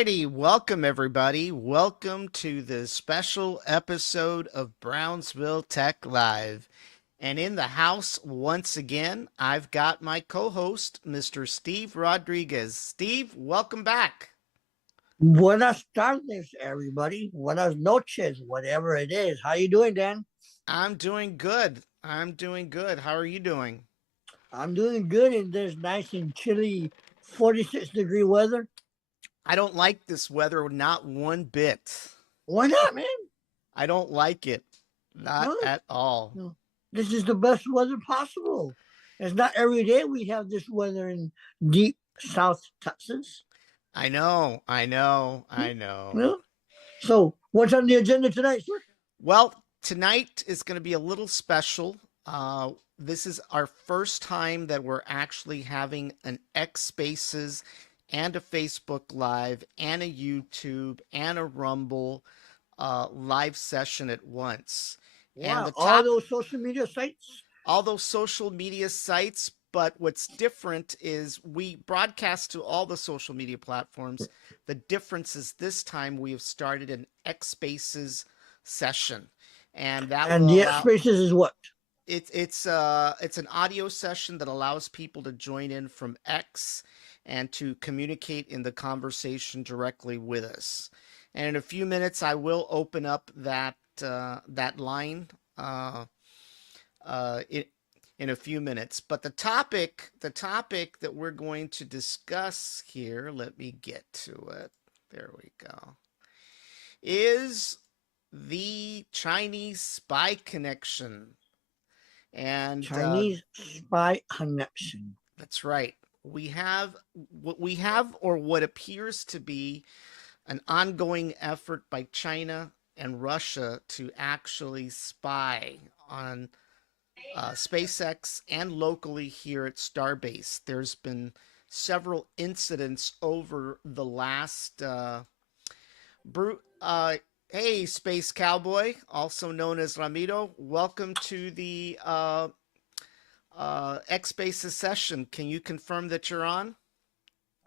righty. Welcome, everybody. Welcome to the special episode of Brownsville Tech Live. And in the house, once again, I've got my co host, Mr. Steve Rodriguez. Steve, welcome back. Buenas tardes, everybody. Buenas noches, whatever it is. How you doing, Dan? I'm doing good. I'm doing good. How are you doing? I'm doing good in this nice and chilly 46-degree weather. I don't like this weather, not one bit. Why not, man? I don't like it. Not No, at all. no. This is the best weather possible. It's not every day we have this weather in deep South Texas. I know. I know. Hmm? I know. No? So, what's on the agenda tonight, sir? Well, tonight is going to be a little special. This is our first time that we're actually having an X Spaces and a Facebook Live and a YouTube and a Rumble live session at once. And Wow, the all top, those social media sites? all those social media sites, but what's different is we broadcast to all the social media platforms. The difference is this time we have started an X Spaces session, and that And will the X allow Spaces is what? it's an audio session that allows people to join in from X and to communicate in the conversation directly with us. And in a few minutes, I will open up that line uh, in a few minutes. But the topic that we're going to discuss here, let me get to it. There we go. Is the Chinese spy connection. And Chinese spy connection. that's right. We have or what appears to be an ongoing effort by China and Russia to actually spy on SpaceX and locally here at Starbase. There's been several incidents over the last hey, Space Cowboy, also known as Ramiro. Welcome to the X Spaces session. Can you confirm that you're on?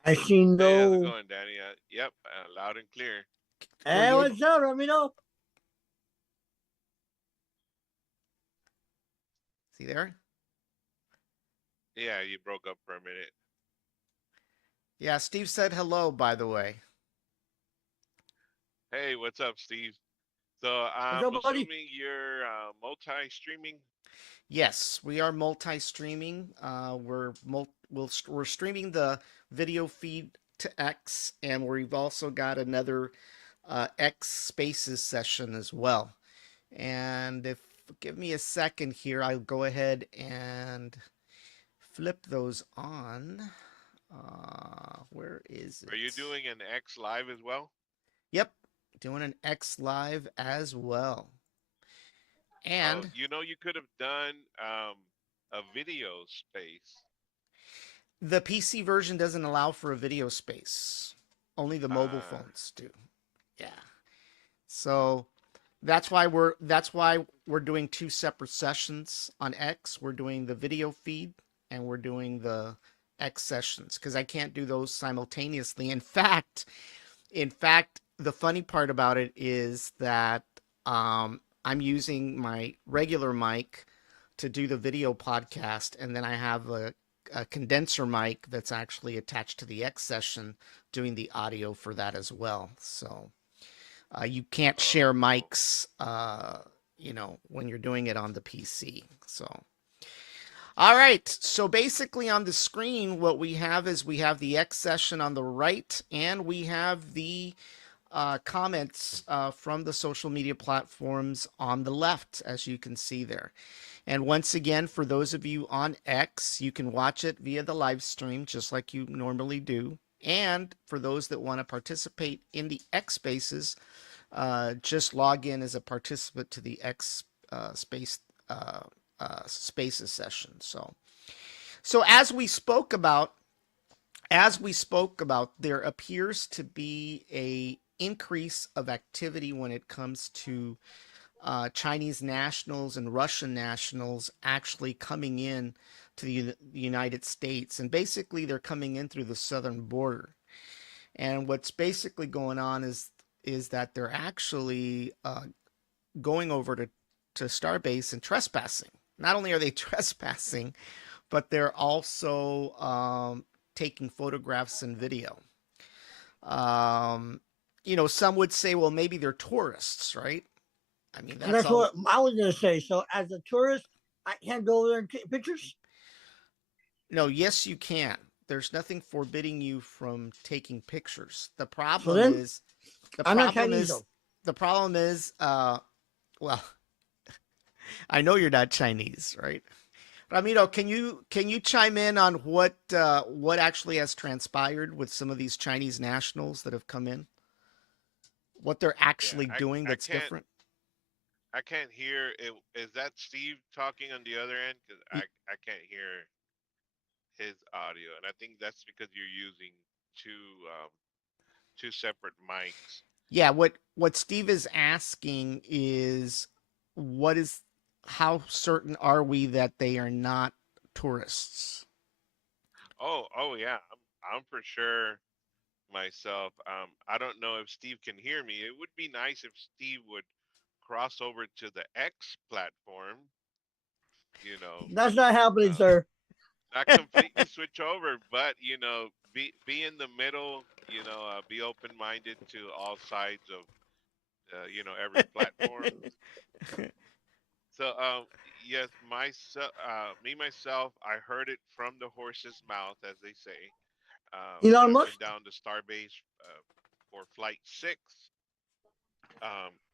I see Hey, how's it no. going, Danny? Yep, loud and clear. Were Hey, you what's up, Ramiro? see there? Yeah, you broke up for a minute. Yeah, Steve said hello, by the way. Hey, what's up, Steve? So What's I'm up, buddy? assuming you're multi-streaming. Yes, we are multi-streaming. We're streaming the video feed to X, and we've also got another X Spaces session as well. And if give me a second here, I'll go ahead and flip those on. Where is Are you it? doing an X live as well? Yep, doing an X live as well. Oh, And you could have done a video space. the PC version doesn't allow for a video space. Only the mobile Uh, phones do. Yeah. So that's why we're doing two separate sessions on X. We're doing the video feed and we're doing the X sessions because I can't do those simultaneously. In fact, the funny part about it is that I'm using my regular mic to do the video podcast, and then I have a condenser mic that's actually attached to the X session doing the audio for that as well. So you can't share oh, mics, when you're doing it on the PC. So all right. So basically on the screen, what we have is we have the X session on the right, and we have the comments from the social media platforms on the left, as you can see there. And once again, for those of you on X, you can watch it via the live stream, just like you normally do. And for those that want to participate in the X Spaces, just log in as a participant to the X uh, Spaces session. So as we spoke about, there appears to be a increase of activity when it comes to Chinese nationals and Russian nationals actually coming in to the United States, and basically they're coming in through the southern border. And what's basically going on is that they're actually going over to Starbase and trespassing. Not only are they trespassing, but they're also taking photographs and video. Um, some would say, well, maybe they're tourists, right? I mean, And that's that's all. what I was gonna say. So as a tourist, I can't go there and take pictures. No, yes, you can. There's nothing forbidding you from taking pictures. The So problem then is, the I'm not problem Chinese is, though. the problem is, well, I know you're not Chinese, right? Ramiro, can you chime in on what actually has transpired with some of these Chinese nationals that have come in? What they're Yeah, actually doing I that's can't different? I can't hear it. Is that Steve talking on the other end? Because I can't hear his audio, and I think that's because you're using two um, two separate mics. Yeah, what Steve is asking is what is how certain are we that they are not tourists? Oh yeah, I'm for sure myself. I don't know if Steve can hear me. It would be nice if Steve would cross over to the X platform. You know, That's not happening, uh, sir. not completely switch over, but be in the middle. Be open minded to all sides of every platform. So yes, me myself, I heard it from the horse's mouth, as they say. Elon I've been Musk. down to Starbase for Flight 6.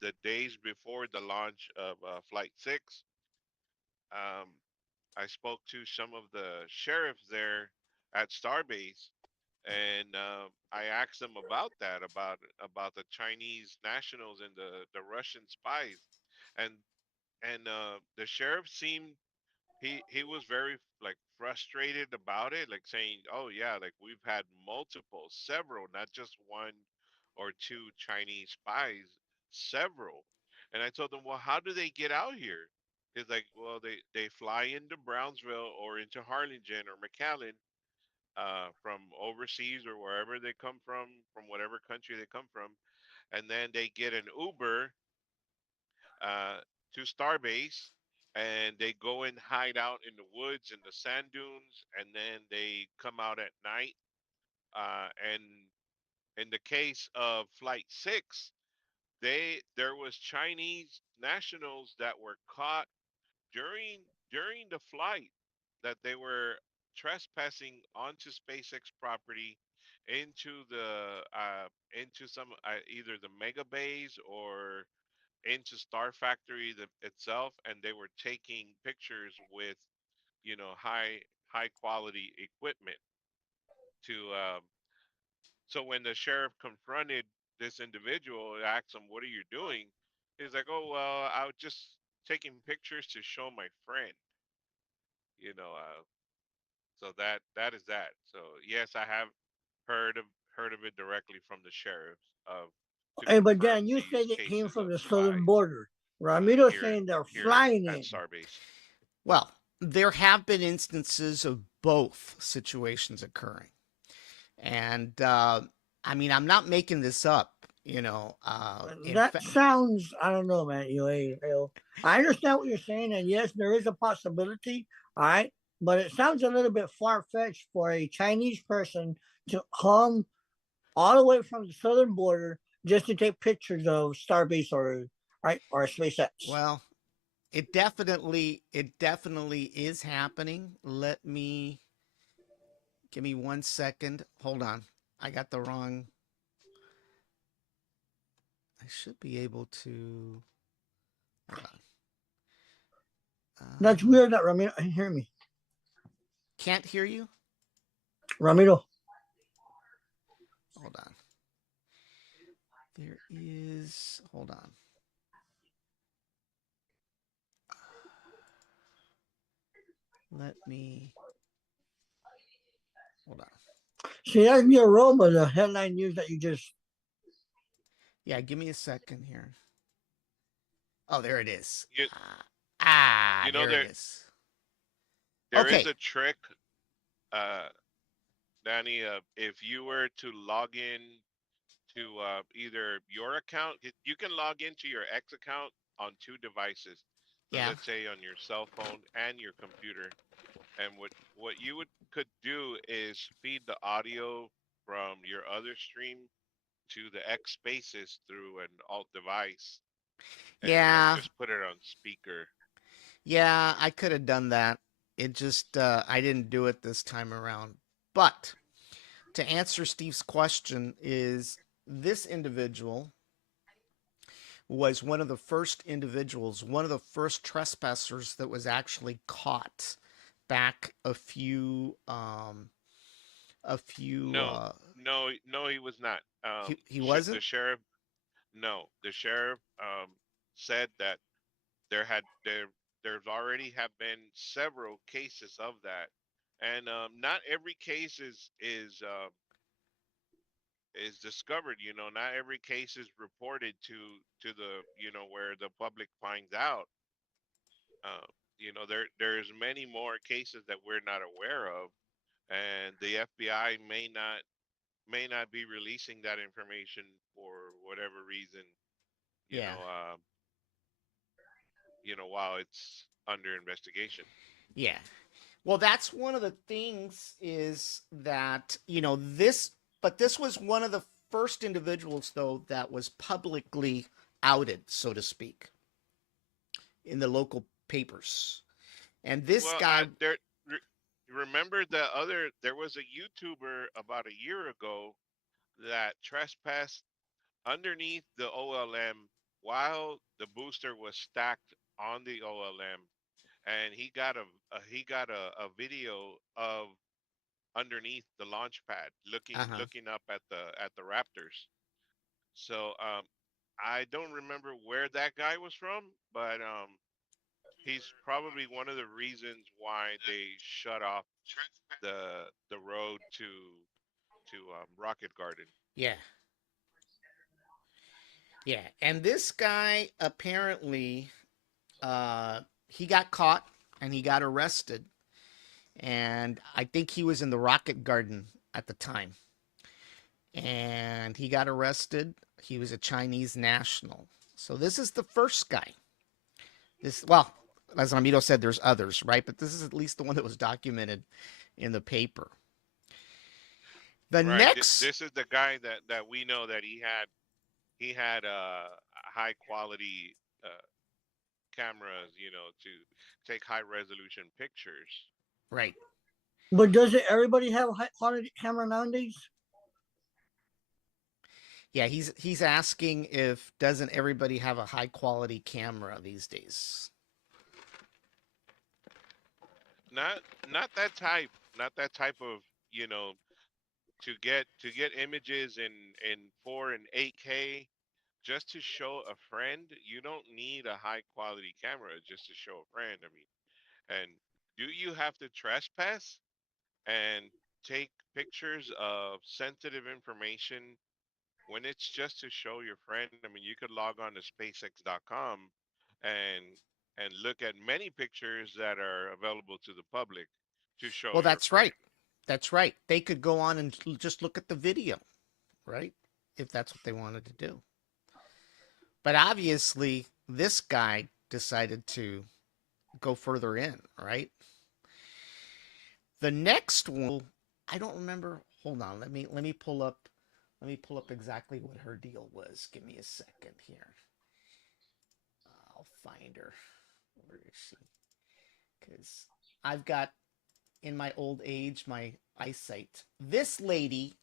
The days before the launch of Flight 6, um, I spoke to some of the sheriffs there at Starbase, and I asked them about that, about the Chinese nationals and the Russian spies, and the sheriff seemed he was very like frustrated about it, like saying, "Oh yeah, like we've had several, not just one or two Chinese spies, several." And I told him, "Well, how do they get out here?" He's like, "Well, they fly into Brownsville or into Harlingen or McAllen from overseas or wherever they come from whatever country they come from, and then they get an Uber uh, to Starbase, and they go and hide out in the woods and the sand dunes, and then they come out at night. And in the case of Flight 6, there was Chinese nationals that were caught during the flight, that they were trespassing onto SpaceX property into the into some either the mega bays or into Star Factory itself, and they were taking pictures with high quality equipment to so when the sheriff confronted this individual and asked him, "What are you doing?" He's like, "Oh well, I was just taking pictures to show my friend." You know, so that is that. So yes, I have heard of heard of it directly from the sheriffs of to Hey, but confirm Dan, you these said it came cases from of the southern spies border. Ramito's here saying they're here flying at in. Starbase. Well, there have been instances of both situations occurring. And I mean, I'm not making this up, in That fact, sounds, I don't know, man. I understand what you're saying, and yes, there is a possibility. All right, but it sounds a little bit far fetched for a Chinese person to come all the way from the southern border just to take pictures of Starbase or right or SpaceX. well, it definitely is happening. Give me 1 second. Hold on. I got the wrong. I should be able to. Hold on. That's weird that Ramiro hear me. Can't hear you. Ramiro. Hold on. There is. Hold on. Let me. Hold on. See, that's the aroma, the headline news that you just. Yeah, give me a second here. Oh, there it is. You you know There it there is. there is Okay. a trick uh, Danny, if you were to log in to either your account, you can log into your X account on two devices. So Yeah. let's say on your cell phone and your computer. And what you would could do is feed the audio from your other stream to the X Spaces through an alt device, and Yeah. just put it on speaker. Yeah, I could have done that. It just I didn't do it this time around. But to answer Steve's question is this individual was one of the first individuals, one of the first trespassers that was actually caught back a few No, no, he was not. he wasn't? The sheriff, no, the sheriff said that there had there's already have been several cases of that, and not every case is discovered. Not every case is reported to the where the public finds out. Uh, there's many more cases that we're not aware of, and the FBI may not be releasing that information for whatever reason. You Yeah. know, uh, while it's under investigation. Yeah. Well, that's one of the things is that, this was one of the first individuals, though, that was publicly outed, so to speak, in the local papers. And this Well, guy, re- remember there was a YouTuber about a year ago that trespassed underneath the OLM while the booster was stacked on the OLM, and he got a video of underneath the launch pad, looking uh huh. looking up at the Raptors. So I don't remember where that guy was from, but he's probably one of the reasons why they shut off the road to Rocket Garden. Yeah. Yeah. And this guy apparently, he got caught and he got arrested. And I think he was in the Rocket Garden at the time. And he got arrested. He was a Chinese national. So this is the first guy. Well, as Ramiro said, there's others, right? But this is at least the one that was documented in the paper. The Right. next, This is the guy that we know that he had high quality cameras, to take high resolution pictures. right? But doesn't everybody have a high quality camera nowadays? Yeah, he's asking if doesn't everybody have a high quality camera these days? Not that type, not that type of you know to get images in 4 and 8K just to show a friend. You don't need a high quality camera just to show a friend. I mean, and do you have to trespass and take pictures of sensitive information when it's just to show your friend? I mean, you could log on to SpaceX.com and look at many pictures that are available to the public to show Well, your that's friend. right. That's right. They could go on and just look at the video, right? If that's what they wanted to do. But obviously, this guy decided to go further in, right? The next one, I don't remember. Hold on, let me pull up. Let me pull up exactly what her deal was. Give me a second here. I'll find her. Where is she? Because I've got in my old age my eyesight. This lady,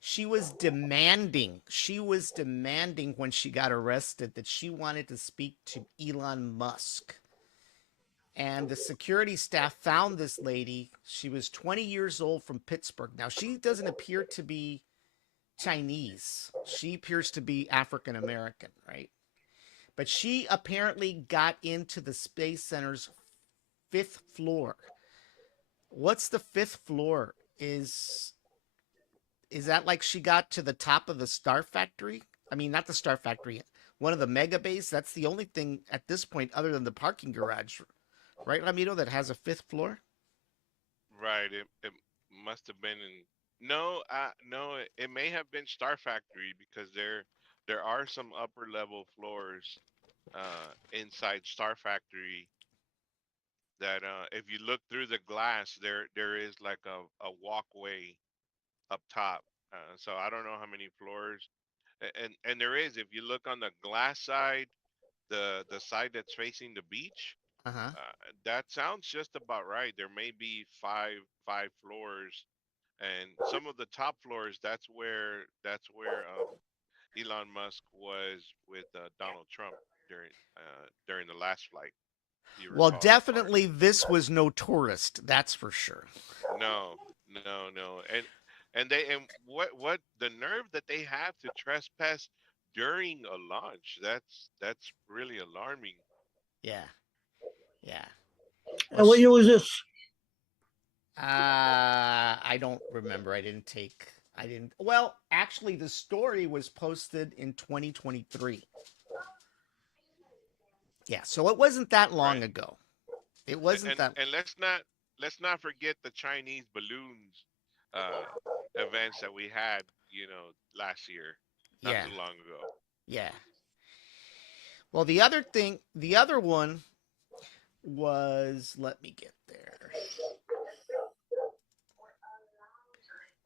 she was demanding. She was demanding when she got arrested that she wanted to speak to Elon Musk. And the security staff found this lady. She was 20 years old from Pittsburgh. Now, she doesn't appear to be Chinese. She appears to be African American, right? But she apparently got into the Space Center's fifth floor. What's the fifth floor? Is that like she got to the top of the Star Factory? I mean, not the Star Factory, one of the mega bays. That's the only thing at this point, other than the parking garage, right, Ramiro, that has a fifth floor? Right. It must have been in. No, no. It may have been Star Factory because there are some upper level floors inside Star Factory that if you look through the glass, there is like a walkway up top. So I don't know how many floors, and there is if you look on the glass side, the side that's facing the beach. Uh-huh. That sounds just about right. There may be five floors, and some of the top floors. That's where Elon Musk was with Donald Trump during the last flight. You Well, recall that part? definitely this was no tourist, that's for sure. No, no, no. And what the nerve that they have to trespass during a launch. That's really alarming. Yeah. Yeah. Well, And what year was this? I don't remember. I didn't. Well, actually, the story was posted in 2023. Yeah, so it wasn't that long Right. ago. It And wasn't and, that. and let's not forget the Chinese balloons uh events that we had, last year, not Yeah, too long ago. yeah. Well, the other one was. Let me get there.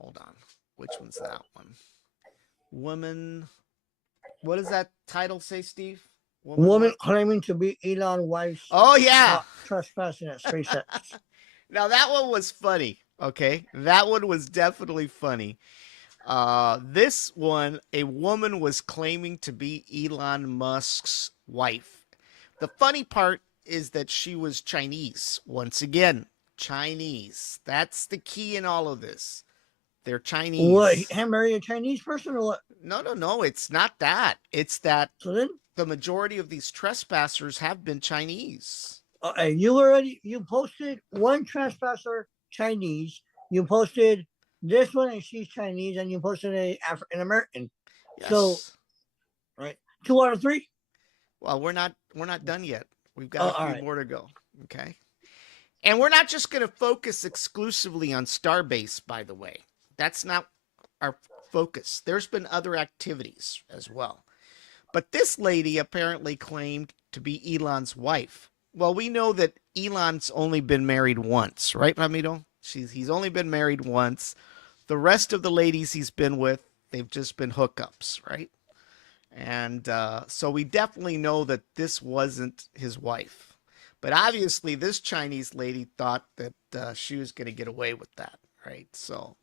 Hold on. Which one's that one? Woman. What does that title say, Steve? Woman Woman what? claiming to be Elon wife's Oh yeah. caught trespassing at SpaceX. Now that one was funny. Okay, that one was definitely funny. This one, a woman was claiming to be Elon Musk's wife. The funny part is that she was Chinese. Once again, Chinese. That's the key in all of this. They're What? Chinese. Him marry a Chinese person or what? No, no, no. It's not that. It's that So then, the majority of these trespassers have been Chinese. hey, you posted one trespasser Chinese. You posted this one and she's Chinese, and you posted a African American. So Yes. right, 2 out of 3. Well, we're not done yet. We've got a All few right. more to go. Okay. And we're not just going to focus exclusively on Starbase, by the way. That's not our focus. There's been other activities as well. But this lady apparently claimed to be Elon's wife. Well, we know that Elon's only been married once, right, Ramiro? He's only been married once. The rest of the ladies he's been with, they've just been hookups, right? And so we definitely know that this wasn't his wife. But obviously, this Chinese lady thought that she was going to get away with that, right? So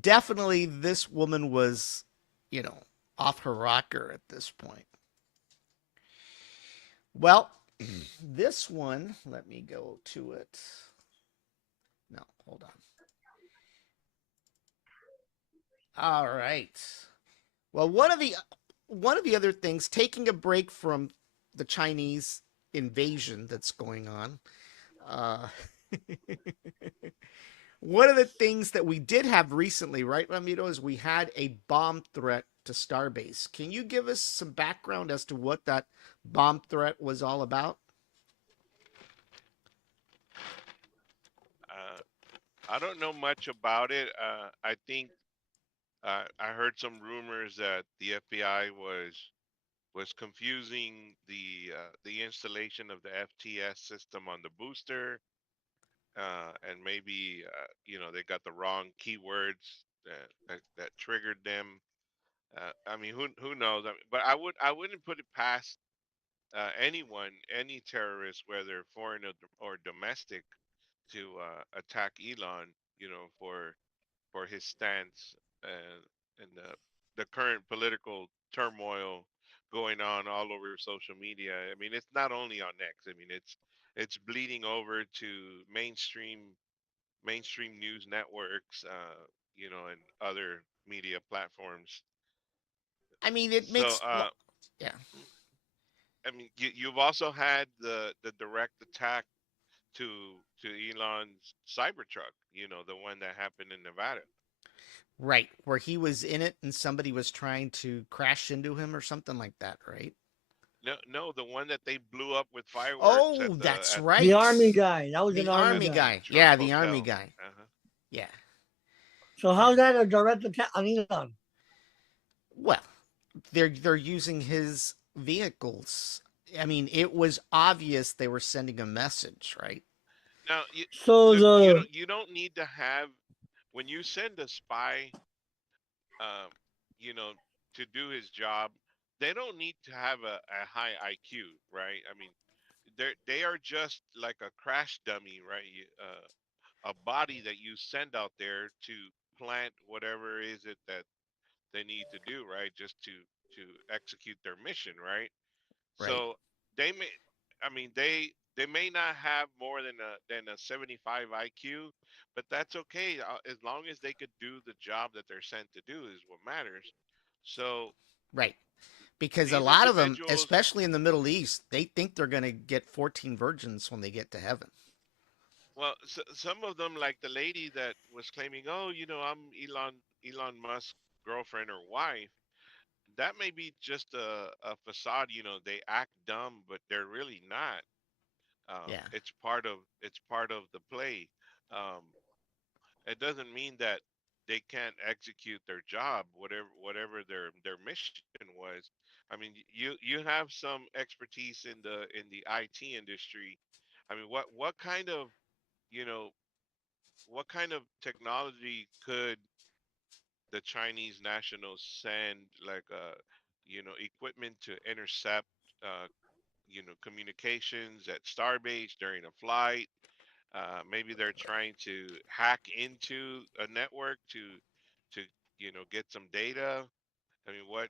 definitely, this woman was, you know, off her rocker at this point. Well, this one, let me go to it. No, hold on. All right. Well, one of the other things, taking a break from the Chinese invasion that's going on, uh, one of the things that we did have recently, right, Ramiro, is we had a bomb threat to Starbase. Can you give us some background as to what that bomb threat was all about? Uh, I don't know much about it. I think I heard some rumors that the FBI was confusing the installation of the FTS system on the booster, and maybe they got the wrong keywords that triggered them. I mean, who knows? I mean, but I wouldn't put it past anyone, any terrorist, whether foreign or domestic, to attack Elon. For his stance and the current political turmoil going on all over social media. I mean, it's not only on X. I mean, it's bleeding over to mainstream news networks, and other media platforms. I mean, it So, makes yeah. I mean, you've also had the direct attack to Elon's Cybertruck. The one that happened in Nevada. Right, where he was in it and somebody was trying to crash into him or something like that, right? No, no, the one that they blew up with fireworks Oh, that's The right. army guy. That was an The army army at the guy. guy. Trump Yeah, the army Hotel. guy. Uh-huh. Yeah. So how's that a direct attack on Elon? Well, they're using his vehicles. I mean, it was obvious they were sending a message, right? Now, you, So look, the you don't need to have when you send a spy, um, you know, to do his job. They don't need to have a high IQ, right? I mean, they are just like a crash dummy, right? A body that you send out there to plant whatever is it that they need to do, right? Just to execute their mission, right? Right. So they may, I mean, they may not have more than a 75 IQ, but that's okay as long as they could do the job that they're sent to do is what matters. So Right. Because a these lot of them, individuals, especially in the Middle East, they think they're going to get 14 virgins when they get to heaven. well, some of them, like the lady that was claiming, oh, I'm Elon Musk's girlfriend or wife. That may be just a facade. They act dumb, but they're really not. Yeah. It's part of the play. Um, it doesn't mean that they can't execute their job, whatever their mission was. I mean, you have some expertise in the IT industry. I mean, what kind of you know what kind of technology could the Chinese nationals send, like equipment to intercept communications at Starbase during a flight? Maybe they're trying to hack into a network to get some data. I mean, what?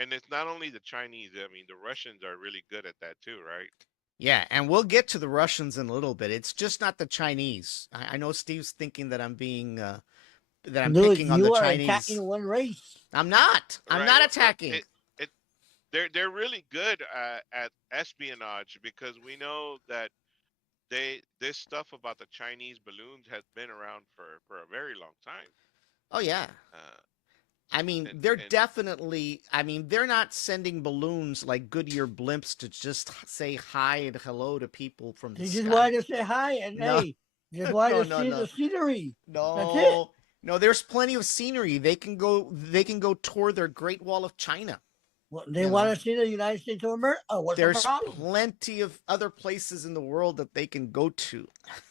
And it's not only the Chinese. I mean, the Russians are really good at that too, right? Yeah, and we'll get to the Russians in a little bit. It's just not the Chinese. I know Steve's thinking that I'm dude, picking on the you are Chinese. attacking one race. I'm not. I'm Right. not Well, attacking. it they're really good at espionage because we know that this stuff about the Chinese balloons has been around for a very long time. Oh yeah. Uh, I mean, and they're and definitely. I mean, they're not sending balloons like Goodyear blimps to just say hi and hello to people from the They just sky. wanted to say hi and No, hey, just wanted no, to no, see the no, scenery. That's it. no, no. There's plenty of scenery. They can go. They can go tour their Great Wall of China. Well, they You know, want to see the United States of America. Oh, what's the there's problem? plenty of other places in the world that they can go to.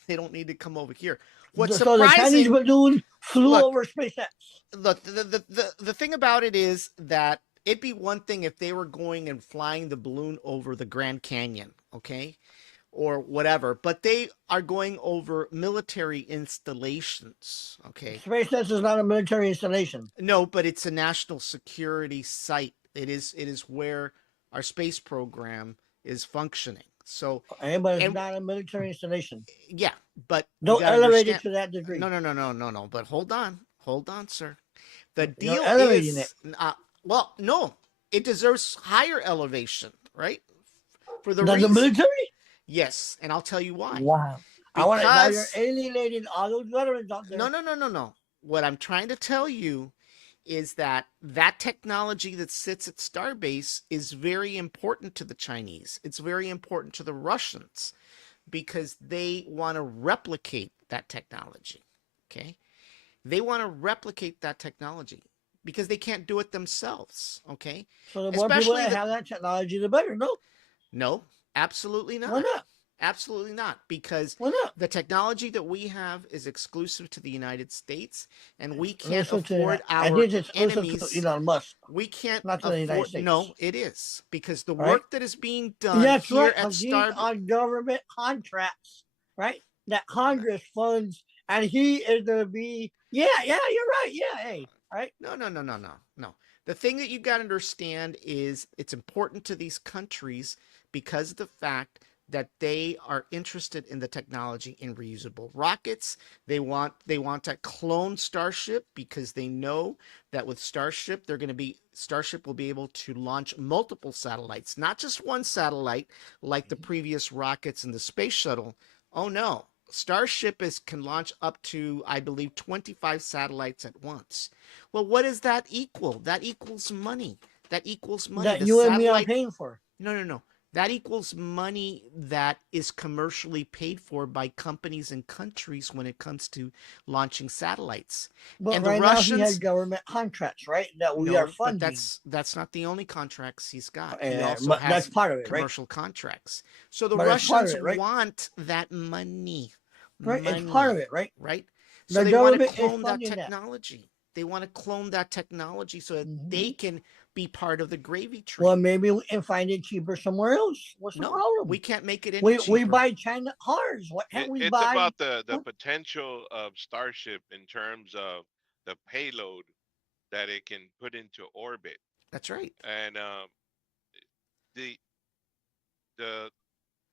They don't need to come over here. What's So the Chinese surprising, balloon flew look, over SpaceX. look, the thing about it is that it'd be one thing if they were going and flying the balloon over the Grand Canyon, okay? Or whatever, but they are going over military installations, okay? SpaceX is not a military installation. No, but it's a national security site. It is where our space program is functioning. So, Okay, but it's and not a military installation. yeah, but you Don't got to elevate it understand. to that No, degree. no, no, no, no, no. But hold on, sir. The You're deal elevating it. is, well, no, it deserves higher elevation, right? For the Does the reason, military? yes, and I'll tell you why. Wow. I want it now. You're Because alienating all those veterans out no, there. no, no, no, no. What I'm trying to tell you is that that technology that sits at Starbase is very important to the Chinese. It's very important to the Russians because they want to replicate that technology. Okay? They want to replicate that technology because they can't do it themselves. Okay? So the more people Especially that the have that technology, the better. No, no, absolutely why not. not? Absolutely not, because Why not? the technology that we have is exclusive to the United States, and we can't Listen to afford that. I our think it's exclusive to enemies. Elon Musk, We can't not to the United afford. States. No, it is because the Right? work that is being done That's here right, at because he's Star. on government contracts, right? That Congress funds, and he is going to be, yeah, you're right, yeah, hey, right? No, no, no, no, no, no. The thing that you got to understand is it's important to these countries because of the fact that they are interested in the technology in reusable rockets. They want to clone Starship because they know that with Starship will be able to launch multiple satellites, not just one satellite like the previous rockets and the space shuttle. Oh no. Can launch up to, I believe, 25 satellites at once. Well, what does that equal? That equals money. That equals money. That The you and me are satellite. paying for. No, no, no. That equals money that is commercially paid for by companies and countries when it comes to launching satellites. But And the right now he has Russians, government contracts, right? That we are no, but funding. that's not the only contracts he's got. He also But that's has part of it, right? commercial contracts. So the But it's part of Russians it, right? want that money, Right? It's part money, of it, right? right? So The they want to government is clone that funding that. technology. They want to clone that technology so that they Hmm. can be part of the gravy Well, train. maybe we can find it cheaper somewhere else. What's the No, we problem? can't make it any We cheaper. buy China cars. Why can't we It's buy? about the Huh? potential of Starship in terms of the payload that it can put into orbit, That's right. and the the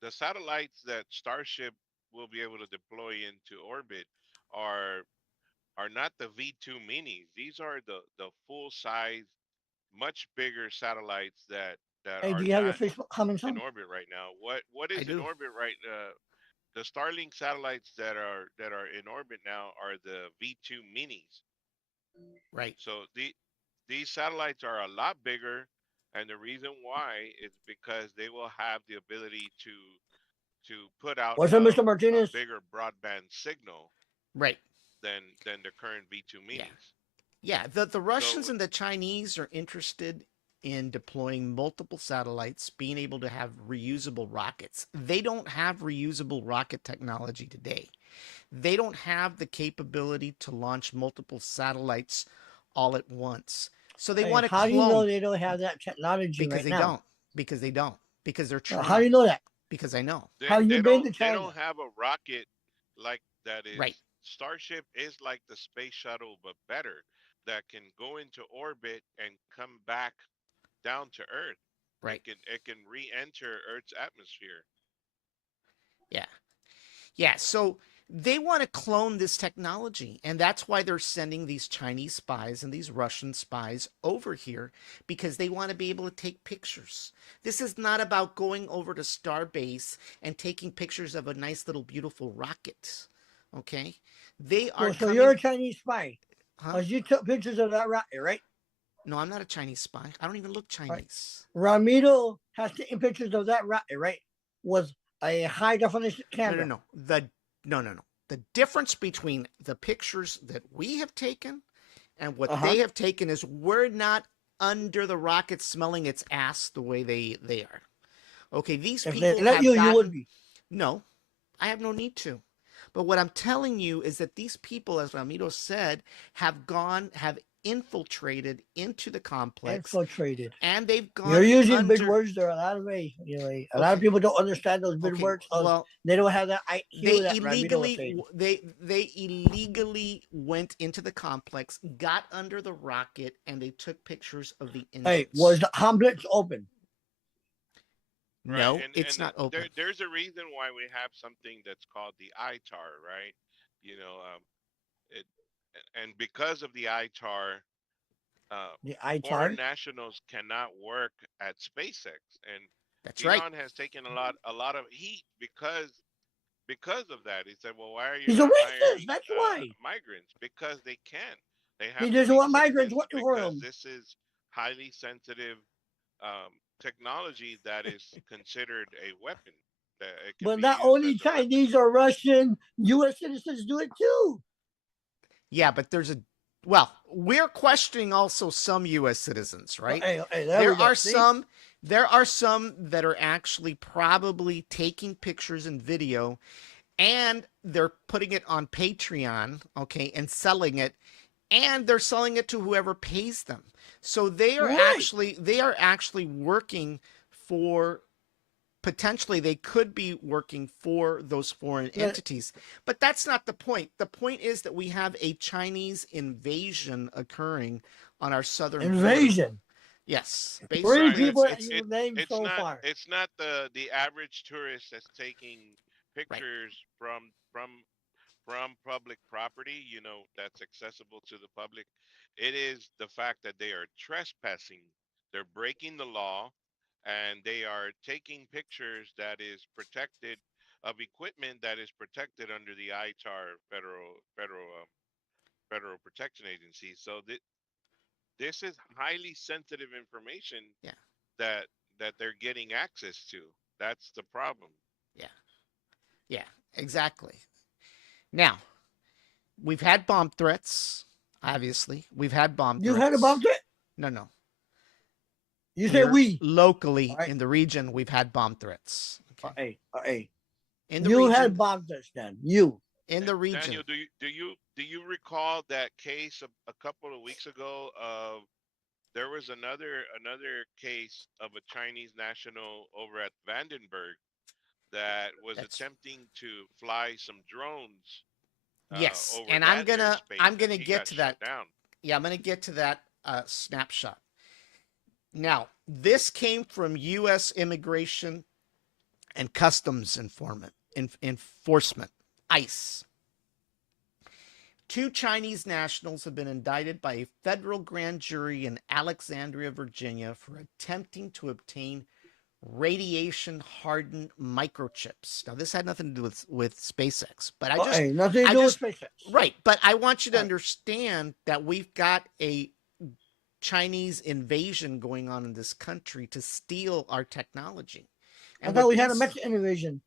the satellites that Starship will be able to deploy into orbit are not the V2 minis. These are the full size, much bigger satellites that Hey, do are you have your not Facebook comments in on? orbit right now. What I is in do. orbit right? The Starlink satellites that are in orbit now are the V2 minis. Right. So these satellites are a lot bigger, and the reason why is because they will have the ability to put out What's up, Mr. a Martinez? bigger broadband signal Right. than the current V2 Yeah. minis. Yeah. The So Russians and the Chinese are interested in deploying multiple satellites, being able to have reusable rockets. They don't have reusable rocket technology today. They don't have the capability to launch multiple satellites all at once. So they Hey, want to how do you know clone they don't have that technology because right they now? don't. Because they don't. Because they're How do you trying. know that? Because I know. Have you been to they China? don't have a rocket like that Right. is Starship is like the space shuttle but better, that can go into orbit and come back down to Earth. Right. It can re-enter Earth's atmosphere. Yeah. Yeah, so they want to clone this technology, and that's why they're sending these Chinese spies and these Russian spies over here because they want to be able to take pictures. This is not about going over to Starbase and taking pictures of a nice little beautiful rocket. Okay? They are So you're a coming, Chinese spy. huh? Cause you took pictures of that rocket, right? No, I'm not a Chinese spy. I don't even look Right. Chinese. Ramiro has taken pictures of that rocket, right? Was a high definition No, no, camera. no. No. The difference between the pictures that we have taken and Uh what huh. they have taken is we're not under the rocket smelling its ass the way they are. Okay, these If they people let have you would gotten be. no, I have no need to. But what I'm telling you is that these people, as Ramiro said, have infiltrated into the complex Infiltrated. and they've You're gone using big under. words. There are a lot of ways. A lot of Okay, people don't understand those big okay, words because well, they don't have that IQ they that Ramiro was illegally saying. they illegally went into the complex, got under the rocket, and they took pictures of the Hey, was engines. the Hamlet open? Right. No, it's not open. There's a reason why we have something that's called the ITAR, right? You know, it and because of the ITAR, uh, The foreign ITAR. nationals cannot work at SpaceX, and That's right. Elon has taken a lot of heat because of that. He said, "Well, why are you He's a not racist. hiring That's why. migrants? Because they can't. They He have to doesn't be want migrants citizens working for because him. this is highly sensitive technology that is considered a weapon that it can But be not used only as a weapon." Chinese or Russian, U.S. citizens do it too. Yeah, but there's a well, we're questioning also some US citizens, right? Hey, there we There go. are See? some there are some that are actually probably taking pictures and video and they're putting it on Patreon, okay, and selling it and they're selling it to whoever pays them. So Right. they are actually working for potentially they could be working for those foreign The entities. But that's not the point. The point is that we have a Chinese invasion occurring on our southern border. invasion. Yes, Three Right. basically people it's that you've named so far. It's not the average tourist that's taking right. pictures from public property, you know, that's accessible to the public. It is the fact that they are trespassing. They're breaking the law, and they are taking pictures that is protected of equipment that is protected under the ITAR federal protection agency. So this is highly sensitive information Yeah. that that they're getting access to. That's the problem. Yeah. Yeah. Exactly. Now, we've had bomb threats. Obviously, we've had bomb You heard threats. about it? No, no. You said Here we. All locally right. in the region, we've had bomb threats. Okay. Hey, hey. In the You had region, bomb this then. You. in the Daniel, region. do you recall that case a couple of weeks ago of there was another case of a Chinese national over at Vandenberg that was That's attempting to fly some drones yes. over And that I'm airspace, and gonna he get got to shut that. down. Yeah, I'm gonna get to that snapshot. Now, this came from U.S. Immigration and Customs Enforcement, ICE. Two Chinese nationals have been indicted by a federal grand jury in Alexandria, Virginia, for attempting to obtain radiation hardened microchips. Now, this had nothing to do with SpaceX, but Hey, nothing to I do with just, SpaceX. right. But I want you to All right. understand that we've got a Chinese invasion going on in this country to steal our technology. I And thought what we had a these, Mexican invasion.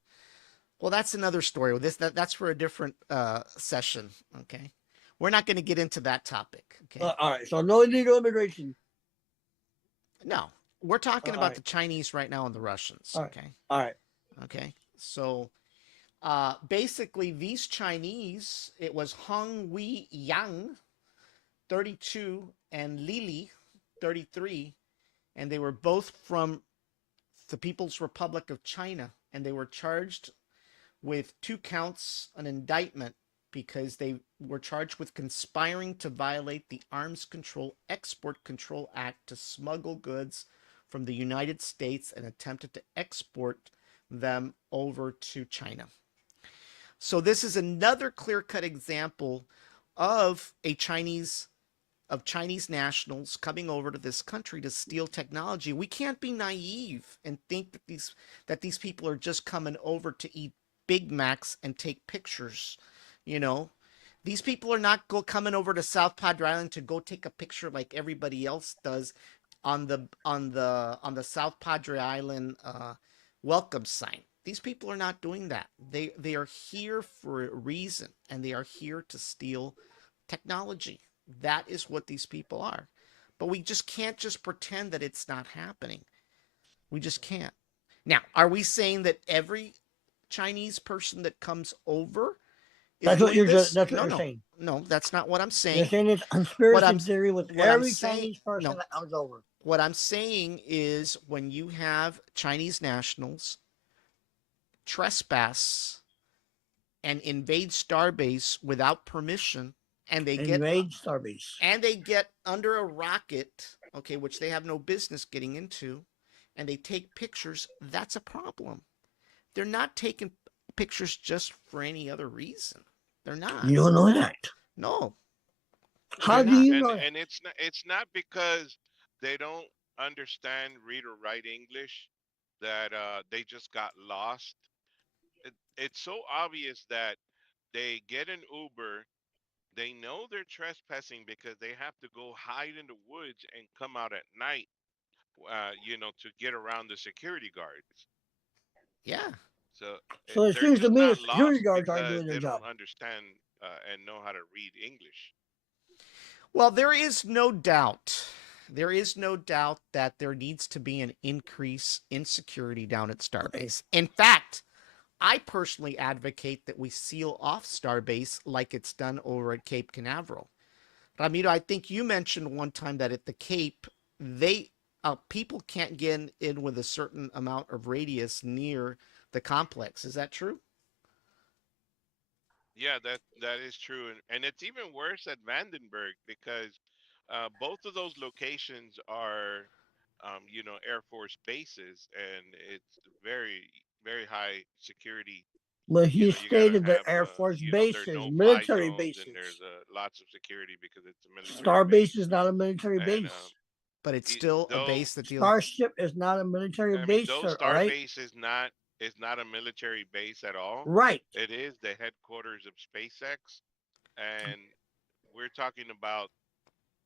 well, that's another story. That's for a different session. Okay, we're not going to get into that topic. Okay, All right. So no illegal immigration. no, we're talking All about right. the Chinese right now and the Russians. All right. Okay, All right. okay. So basically, these Chinese, it was Hong Wei Yang, 32, and Lili, 33, and they were both from the People's Republic of China, and they were charged with 2 counts, an indictment, because they were charged with conspiring to violate the Arms Control Export Control Act to smuggle goods from the United States and attempted to export them over to China. So this is another clear-cut example of a Chinese nationals coming over to this country to steal technology. We can't be naive and think that these people are just coming over to eat Big Macs and take pictures. You know, these people are not coming over to South Padre Island to go take a picture like everybody else does on the South Padre Island welcome sign. These people are not doing that. They are here for a reason, and they are here to steal technology. That is what these people are. But we just can't just pretend that it's not happening. We just can't. Now, are we saying that every Chinese person that comes over is That's what doing you're. this? That's what No, you're no, saying. no. That's not what I'm You're saying. saying it's What conspiracy I'm theory with what I'm every saying Chinese person no. that comes over. What I'm saying is when you have Chinese nationals trespass and invade Starbase without permission, and Invade Starbase. they get under a rocket, okay, which they have no business getting into, and they take pictures, that's a problem. They're not taking pictures just for any other reason. They're not. You don't know that. No, they're How do not. you and know that? and it's not because they don't understand read or write English that they just got lost. It's so obvious that they get an Uber. They know they're trespassing because they have to go hide in the woods and come out at night, to get around the security guards. Yeah. So So it they're seems to just me the not security lost guards aren't because doing their they job. don't understand and know how to read English. Well, there is no doubt. There is no doubt that there needs to be an increase in security down at Starbase. In fact, I personally advocate that we seal off Starbase like it's done over at Cape Canaveral. Ramiro, I think you mentioned one time that at the Cape, they people can't get in with a certain amount of radius near the complex. Is that true? Yeah, that is true, and it's even worse at Vandenberg because both of those locations are, Air Force bases, and it's very very high security. But he You gotta stated that have, Air Force there are bases, no fly military zones, and there's bases. lots of security because it's a military Starbase base, is not a military and base. But it's still a though base that deals. Starship is not a military I mean, base, though sir. All right. Starbase is not a military base at all. Right. It is the headquarters of SpaceX, and we're talking about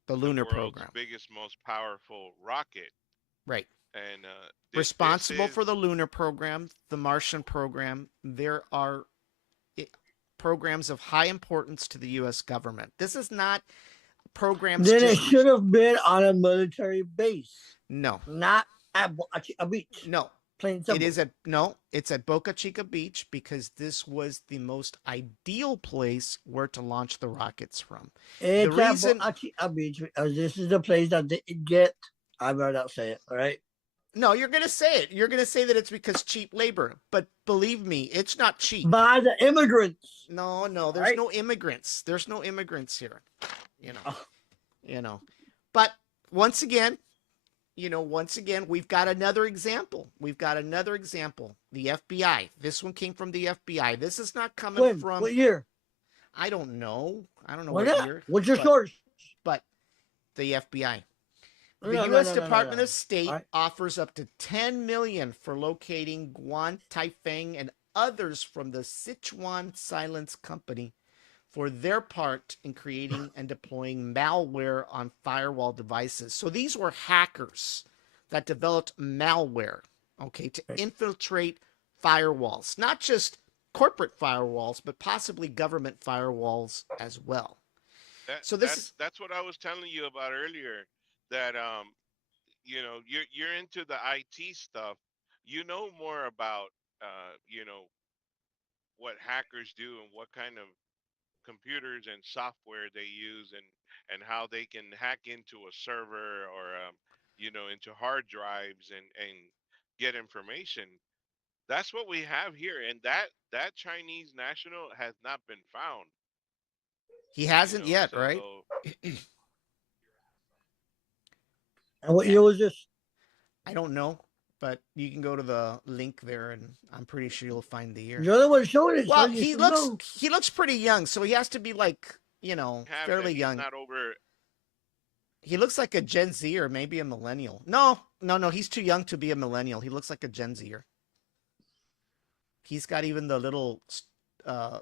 The the lunar world's program. biggest, most powerful rocket. Right. And this Responsible for is the lunar program, the Martian program. There are programs of high importance to the U.S. government. This is not programs Then it just. should have been on a military base, No, not at a beach. no. Plain It simple. is at no, it's at Boca Chica Beach because this was the most ideal place where to launch the rockets from. The It's at reason a beach because this is the place that they get. I better not say it. All right. No, you're going to say it. You're going to say that it's because cheap labor, but believe me, it's not cheap. By the immigrants. No, there's Right. no immigrants. There's no immigrants here. You know. Oh. You know. But once again, we've got another example. We've got another example. The FBI. This one came from the FBI. This is not coming When? from. What year? I don't know. I don't know What what year. What's your source? But the FBI. No, The no, U.S. no, no, Department no. of State Right. offers up to $10 million for locating Guan Taifeng and others from the Sichuan Silence Company for their part in creating and deploying malware on firewall devices. So these were hackers that developed malware, okay, to infiltrate firewalls, not just corporate firewalls, but possibly government firewalls as well. So that's what I was telling you about earlier. That you're into the IT stuff. You know more about what hackers do and what kind of computers and software they use, and how they can hack into a server, or into hard drives, and get information. That's what we have here, and that Chinese national has not been found. he hasn't yet, right? So And what Yeah. year was this? I don't know, but you can go to the link there, and I'm pretty sure you'll find the year. You're the one showing it. Well, So you should know. he looks pretty young, so he has to be like have that fairly he's young. not over. He looks like a Gen Z or maybe a millennial. No, he's too young to be a millennial. He looks like a Gen Zer. He's got even the little uh,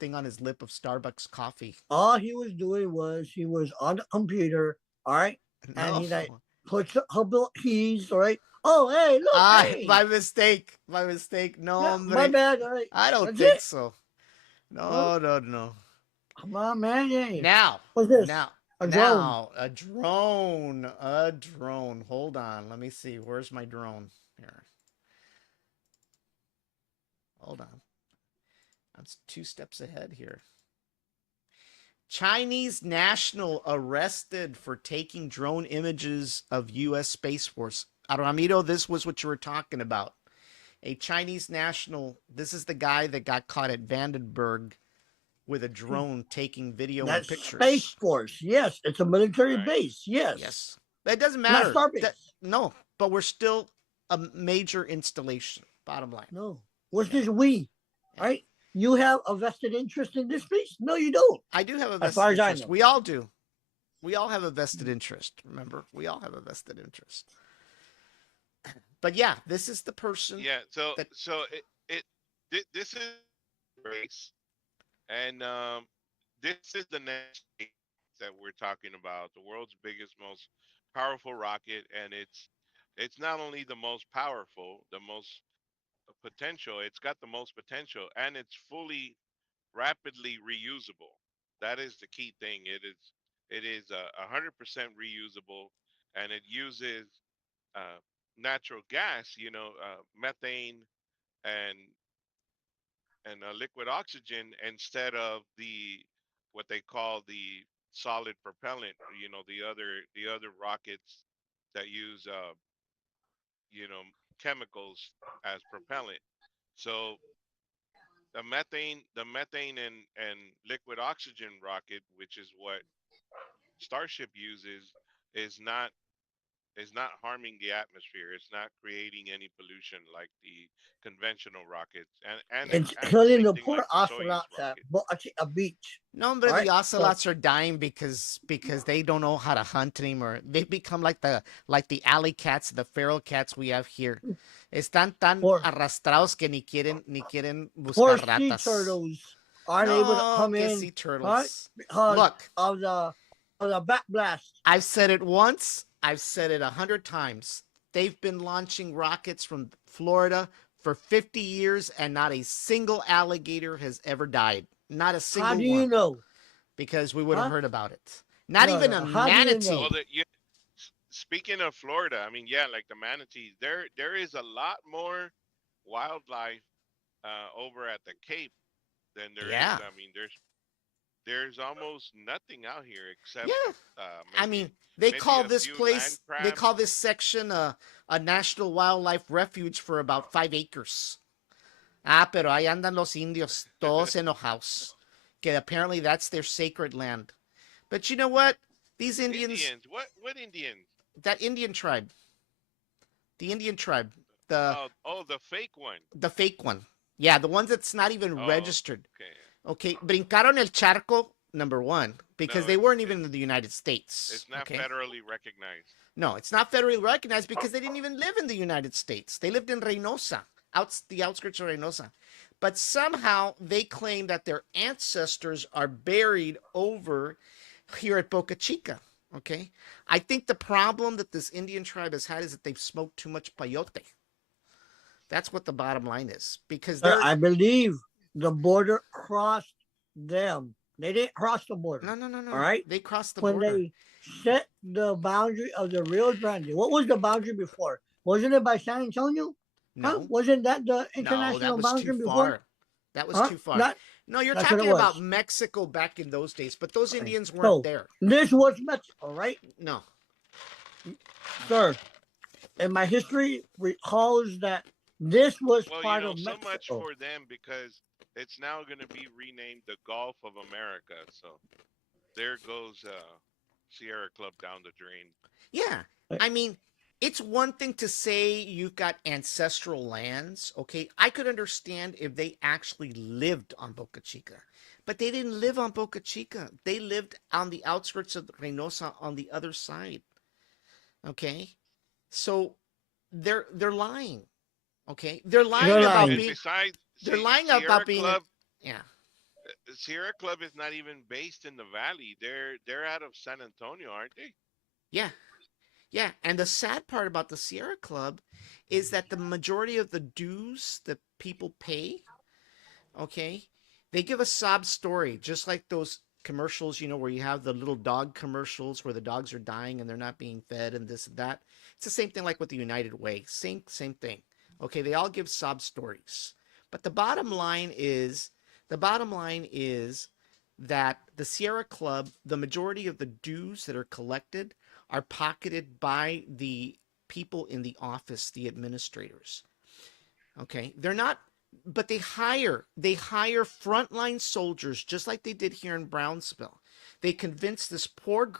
thing on his lip of Starbucks coffee. All he was doing was he was on the computer, all right, and No, he like puts a couple keys, all right. Oh, hey, look, hey. my mistake. No, Yeah, hombre. my bad. All right. I don't That's think it. so. Well, No. come on, man. Hey. Now, What's this? now, A drone. a drone, a drone. Hold on, let me see. Where's my drone? Here. Hold on. That's 2 steps ahead here. Chinese national arrested for taking drone images of U.S. Space Force. Ramiro, this was what you were talking about. A Chinese national, this is the guy that got caught at Vandenberg with a drone taking video and That's pictures. Space Force. Yes, it's a military Right. base. Yes. Yes. That doesn't matter. Not Starbase. No, but we're still a major installation, bottom line. No. What's this we? Right? You have a vested interest in this piece? No, you don't. I do have a As far vested as I interest. know. We all do. We all have a vested interest. Remember, we all have a vested interest. But yeah, this is the person. Yeah. So that- so this is race, and this is the next stage that we're talking about. The world's biggest, most powerful rocket, and it's not only the most powerful, the most potential. It's got the most potential, and it's fully rapidly reusable. That is the key thing. It is 100% reusable, and it uses uh, natural gas, methane, and liquid oxygen, instead of the what they call the solid propellant. The other rockets that use you know chemicals as propellant. So the methane and liquid oxygen rocket, which is what Starship uses, is not harming the atmosphere. It's not creating any pollution like the conventional rockets, and It's and the killing same the thing poor like the Soyuz astronauts at rocket. a beach. No, but Right? the ocelots are dying because they don't know how to hunt anymore. They become like the alley cats, the feral cats we have here. Están tan Poor, arrastrados que ni quieren poor buscar sea ratas. turtles aren't able to No, come que in, sea right? turtles. Because Look, of the back blast. I've said it once. I've said it 100 times. They've been launching rockets from Florida for 50 years, and not a single alligator has ever died. Not a How single do you one, know? because we would have Huh? heard about it. Not No, even no, a no. How do you Well, know? manatee. speaking of Florida, I mean, yeah, like the manatees, there is a lot more wildlife over at the Cape than there is. Yeah. I mean, there's almost nothing out here except Yeah. I maybe mean, they maybe call a this few land place, they call crabs. this section a national wildlife refuge for about 5 acres. Ah, pero ahí andan los indios, todos enojados. Que apparently that's their sacred land. But you know what? These Indians, Indians, what Indians? that Indian tribe, the Indian tribe, the Oh, the fake one. the fake one. Yeah, the ones that's not even Oh, registered. okay. Okay, brincaron el charco, number one, because No, they weren't even in it's the United States. it's not Okay, federally recognized. no, it's not federally recognized because they didn't even live in the United States. They lived in Reynosa, the outskirts of Reynosa. But somehow they claim that their ancestors are buried over here at Boca Chica. Okay, I think the problem that this Indian tribe has had is that they've smoked too much peyote. That's what the bottom line is, because Sir, they're I believe the border crossed them. They didn't cross the border. no, no, no, All no. right. They crossed the When border. they set the boundary of the Rio Grande, what was the boundary before? Wasn't it by San Antonio? Huh? No, Wasn't that the no, that international was too boundary before? far. That was Huh? too far. That No, you're that's what it talking about was. Mexico back in those days, but those Okay. Indians weren't So there. this was Mexico, right, No, sir? And my history recalls that this was Well, part of so much Mexico. for them because it's now going to be renamed the Gulf of America. So there goes Sierra Club down the drain. yeah. I mean, it's one thing to say you've got ancestral lands. Okay, I could understand if they actually lived on Boca Chica, but they didn't live on Boca Chica. They lived on the outskirts of Reynosa on the other side. Okay, so they're lying. Okay, they're Yeah, lying You're about lying. and being besides, they're see, lying about being a yeah. Sierra Club is not even based in the valley. They're out of San Antonio, aren't they? Yeah, yeah. And the sad part about the Sierra Club is that the majority of the dues that people pay, okay, they give a sob story, just like those commercials, where you have the little dog commercials where the dogs are dying and they're not being fed and this and that. It's the same thing like with the United Way. Same thing. Okay, they all give sob stories. But the bottom line is that the Sierra Club, the majority of the dues that are collected are pocketed by the people in the office, the administrators. Okay, they're not, but they hire frontline soldiers just like they did here in Brownsville. They convinced this poor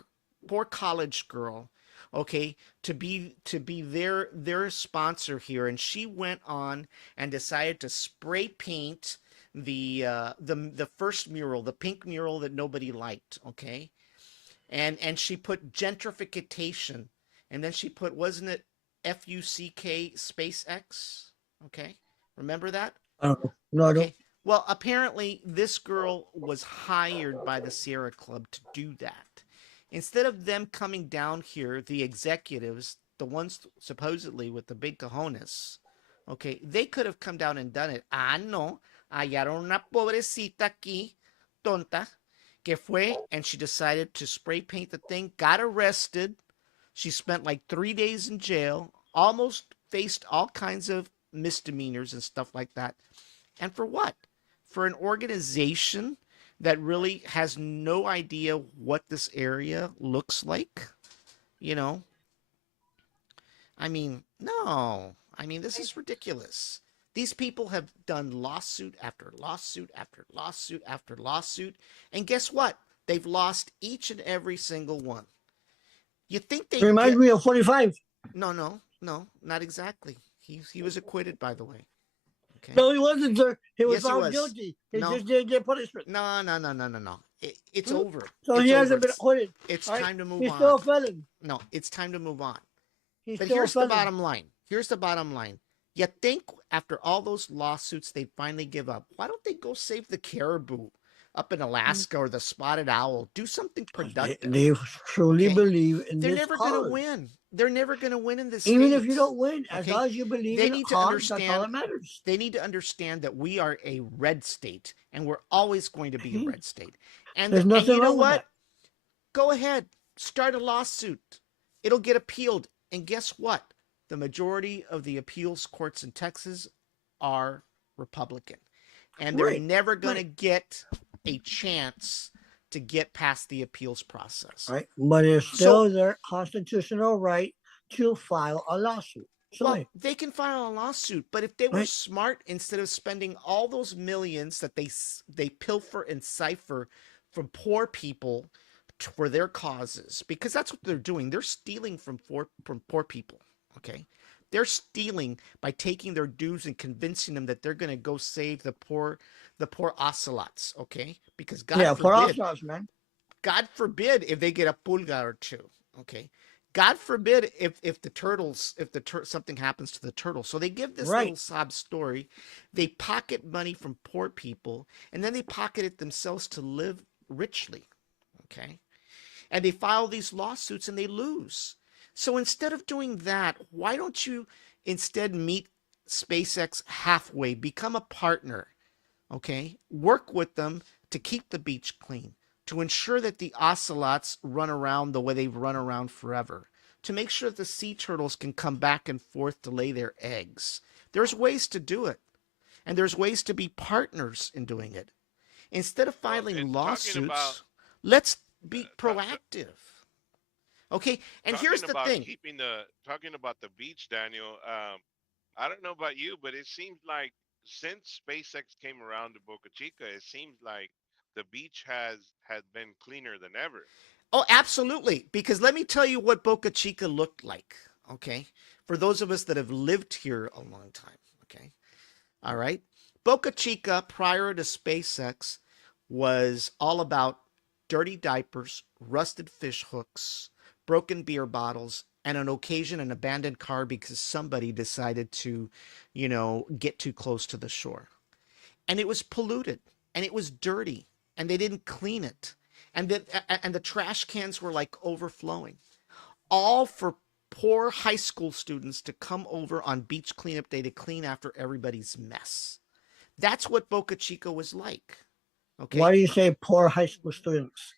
college girl, okay, to be their sponsor here, and she went on and decided to spray paint the first mural, the pink mural that nobody liked, okay, and she put gentrification, and then she put, wasn't it, FUCK SpaceX? Okay, remember that? I don't know. No, I don't. Okay. Well, apparently this girl was hired by the Sierra Club to do that. Instead of them coming down here, the executives, the ones supposedly with the big cojones, okay, they could have come down and done it. Ah, no, hallaron una pobrecita aquí, tonta, que fue, and she decided to spray paint the thing, got arrested. She spent like 3 days in jail, almost faced all kinds of misdemeanors and stuff like that. And for what? For an organization that really has no idea what this area looks like? You know, I mean, no. I mean, this is ridiculous. These people have done lawsuit after lawsuit after lawsuit after lawsuit. And guess what? They've lost each and every single one. You think they'd Reminds get. me of 45. No, no, no, not exactly. He was acquitted, by the way. Okay. No, he wasn't, sir. He was Yes, he found was. guilty. He No, just didn't get punishment. no, no, no, no, no, no. It's Hmm? over. So he It's over. hasn't been acquitted. It's All right? time to move He's still on. a felon. No, it's time to move on. He's But still a here's the felon. bottom line. Here's the bottom line. You think after all those lawsuits they finally give up? Why don't they go save the caribou? up in Mm. Alaska or the spotted owl. Do something 'Cause productive. they truly Okay? believe in They're this never going to cause. win. They're never going to win in the Even if you state. don't win, as Okay? long as you believe They in the need to cause, that's all understand that matters. they need to understand that we are a red state and we're always going to be a Okay? red state. And There's and nothing you know wrong with what? that. Go ahead, start a lawsuit. It'll get appealed. And guess what? The majority of the appeals courts in Texas are Republican. And they're Right. never going to Right. get a chance to get past the appeals process. Right. But it's So, still their constitutional right to file a lawsuit. So, well, they can file a lawsuit, but if they were right. smart, instead of spending all those millions that they pilfer and cipher from poor people for their causes, because that's what they're doing. They're stealing from poor people. Okay, they're stealing by taking their dues and convincing them that they're going to go save the poor ocelots. Okay, because Yeah, for ourselves, man. God forbid if they get a pulga or two. Okay. God forbid if the turtles, something happens to the turtle. So they give this little Right. sob story. They pocket money from poor people and then they pocket it themselves to live richly. Okay. And they file these lawsuits and they lose. So instead of doing that, why don't you instead meet SpaceX halfway, become a partner, okay? Work with them to keep the beach clean, to ensure that the ocelots run around the way they've run around forever, to make sure that the sea turtles can come back and forth to lay their eggs. There's ways to do it, and there's ways to be partners in doing it. Instead of Well, and filing talking about lawsuits, let's be ta- ta- proactive. Okay, and here's talking the about thing. keeping the talking about the beach, Daniel. I don't know about you, but it seems like since SpaceX came around to Boca Chica, it seems like the beach has been cleaner than ever. Oh, absolutely. Because let me tell you what Boca Chica looked like. Okay. For those of us that have lived here a long time. Okay. All right. Boca Chica, prior to SpaceX, was all about dirty diapers, rusted fish hooks, broken beer bottles, and on occasion an abandoned car because somebody decided to, get too close to the shore. And it was polluted and it was dirty and they didn't clean it. And the trash cans were like overflowing. All for poor high school students to come over on beach cleanup day to clean after everybody's mess. That's what Boca Chica was like. Why Okay. do you say poor high school students?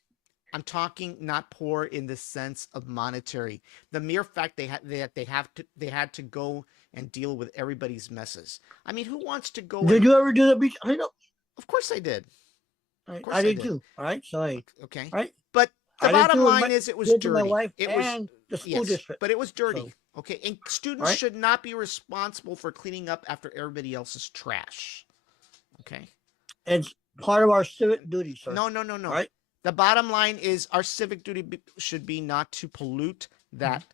I'm talking not poor in the sense of monetary. The mere fact they had to go and deal with everybody's messes. I mean, who wants to go Did and you ever do the beach cleanup? of course I did. Of I course I did did. too. All right. So, Okay. right. But the I did bottom too with line my is it was kids and my dirty. wife It was, and the school yes, district. but it was So, dirty. Okay. And all students right. should not be responsible for cleaning up after everybody else's trash. Okay. It's part of our civic duty, sir. No, no, no, All no. right. The bottom line is our civic duty should be not to pollute that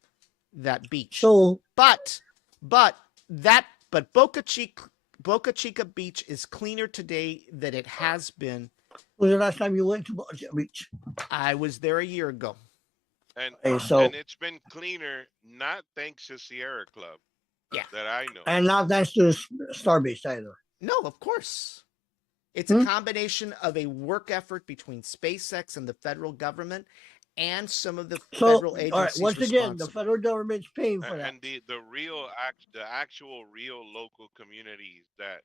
beach. So, But but Boca Chica Beach is cleaner today than it has been. was the last time you went to beach? I was there a year ago. And Okay. and So, it's been cleaner, not thanks to Sierra Club Yeah. that I know. and not thanks to Starbase either. No, of course. It's a Hmm? combination of a work effort between SpaceX and the federal government and some of the So, federal all right. agencies Once again, the responsible. federal government's paying for that. And the actual real local communities that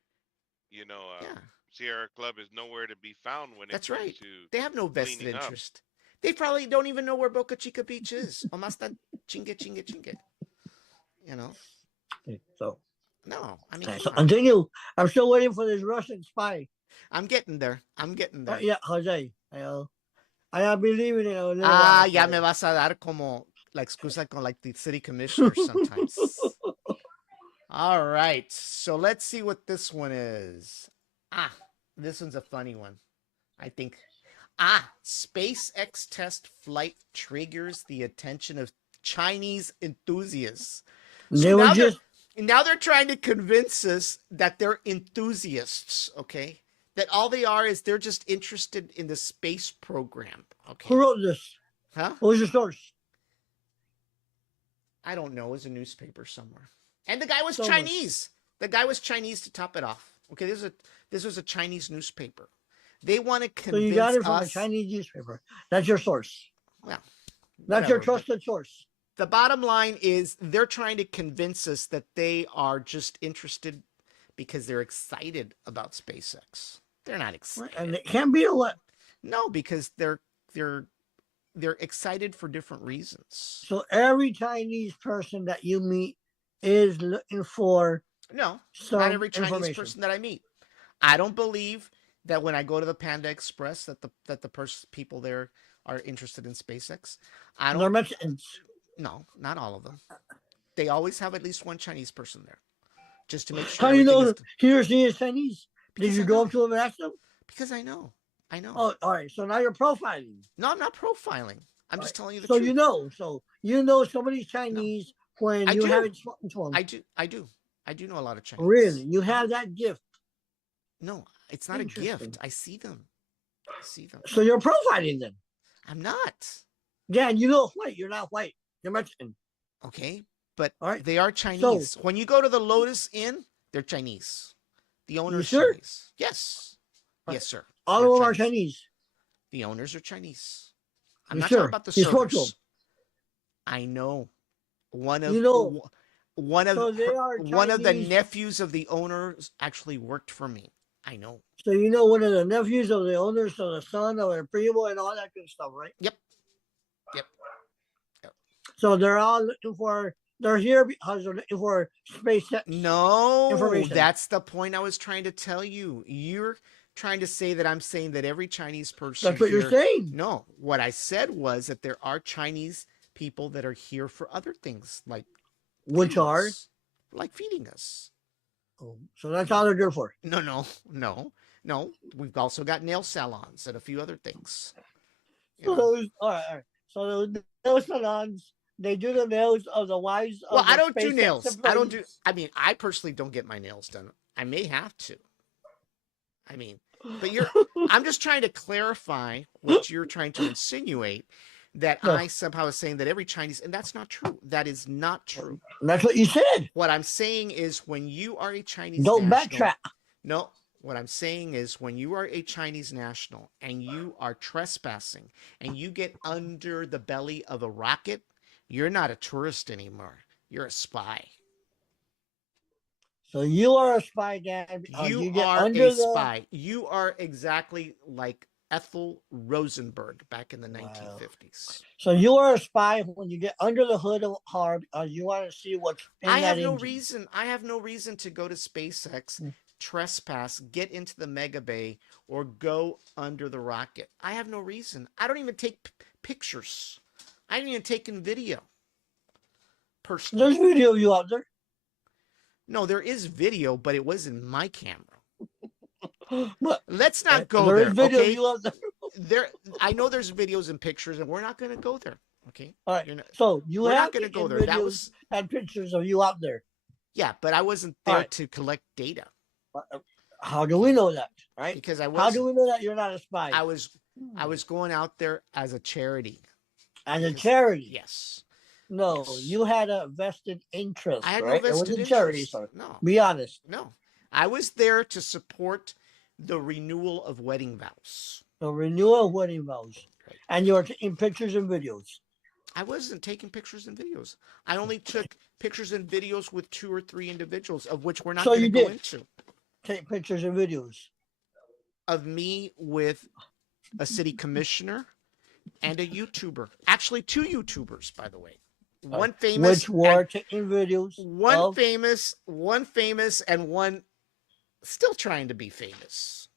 you know Yeah, Sierra Club is nowhere to be found when it that's comes right. to They have no vested cleaning up. interest. They probably don't even know where Boca Chica Beach is. Omasta chingue chingue chingue. You know? Okay. So, No, I mean, okay, come so on. continue. I'm still waiting for this Russian spy. I'm getting there. I'm getting there. Yeah, Jose. I believe in it a little Ah, while. ya me vas a dar como la excusa con like the city commissioner sometimes. All right. So let's see what this one is. Ah, this one's a funny one. I think. SpaceX test flight triggers the attention of Chinese enthusiasts. So They were just now they're trying to convince us that they're enthusiasts, okay? That all they are is they're just interested in the space program, okay? who wrote this? Huh? What was your source? I don't know. It was a newspaper somewhere. And the guy was Somewhere. Chinese. The guy was Chinese to top it off. Okay, this was a Chinese newspaper. They want to So you got convince it from a us. Chinese newspaper. That's your source. Well, That's your whatever. But trusted source. the bottom line is they're trying to convince us that they are just interested because they're excited about SpaceX. They're not And excited. it can't be a what. No, because they're they're excited for different reasons. So every Chinese person that you meet is looking for No, not some every Chinese information. person that I meet. I don't believe that when I go to the Panda Express that the people there are interested in SpaceX. I They're don't. Mexicans. No, not all of them. They always have at least one Chinese person there, just to make sure How do you everything is know he or she is Chinese? Did because you I go up know. to him and ask them? Because I know. I know. Oh, all right. So now you're profiling. No, I'm not profiling. I'm All just right. telling you the So you truth. know. So you know somebody's No, Chinese when I you do. haven't spoken to them. I do. I do. I do know a lot of Really, Chinese. you have that gift. No, it's not a gift. Interesting. I see them. I see them. So you're profiling them. I'm not. Yeah, and you look white. You're not white. You're Mexican. Okay, but All right. they are So Chinese. When you go to the Lotus Inn, they're Chinese. The you owner's sure? Chinese. Yes. All right. Yes, sir. All They're of them are Chinese. Chinese. The owners are Chinese. I'm You not talking sure? about the You spoke to them. servers. I know one You of know. one of So they her, are one of the Chinese. nephews of the owners actually worked for me. I know. So you know one of the nephews of the owners, so the son of a primo and all that good stuff, right? Yep. Yep. Yep. So they're all looking for. They're here because they're looking for SpaceX No, information. that's the point I was trying to tell you. You're trying to say that I'm saying that every Chinese person That's what you're here. saying. No, what I said was that there are Chinese people that are here for other things, like Which feeding are. us. Like feeding us. Oh, so that's all they're good for. No, no, no, no. We've also got nail salons and a few other things. You So know. those, all right. So those nail salons, they do the nails of the wives Well, of I the don't do SpaceX nails. I don't do. employees. I mean, I personally don't get my nails done. I may have to. I mean, but you're. I'm just trying to clarify what you're trying to insinuate that No, I somehow is saying that every Chinese, and that's not true. That is not true. that's what you said. What I'm saying is when you are a Chinese Don't national, backtrack. no, what I'm saying is when you are a Chinese national and you are trespassing and you get under the belly of a rocket, you're not a tourist anymore. You're a spy. So you are a spy, Dad, because You you get are a under the. spy. You are exactly like Ethel Rosenberg back in the Wow. 1950s. So you are a spy when you get under the hood of a car because you want to see what's in I that have no engine. reason. I have no reason to go to SpaceX, trespass, get into the mega bay, or go under the rocket. I have no reason. I don't even take pictures. I haven't even taken video There's personally. video of you out there. No, there is video, but it wasn't my camera. But Let's not go there is there, video of okay? you out there. There, I know there's videos and pictures, and we're not going to go there, okay? All right. You're not, So you we're not have going to go taken there. That videos was, and pictures of you out there. yeah, but I wasn't All there right. to collect data. How do we know that? Right? Because I How do wasn't. we know that you're not a spy? I was I was going out there as a charity. As a Because charity. yes. No, Yes. you had a vested interest, I had no right? It was vested a charity, interest. sir. No. Be honest. No. I was there to support the renewal of wedding vows. The renewal of wedding vows. Right. And you were taking pictures and videos. I wasn't taking pictures and videos. I only took pictures and videos with 2 or 3 individuals, of which we're not So going to you go did into. take pictures and videos. Of me with a city commissioner and a YouTuber. Actually, 2 YouTubers, by the way. One famous Which were and taking videos one of. famous, and one still trying to be famous.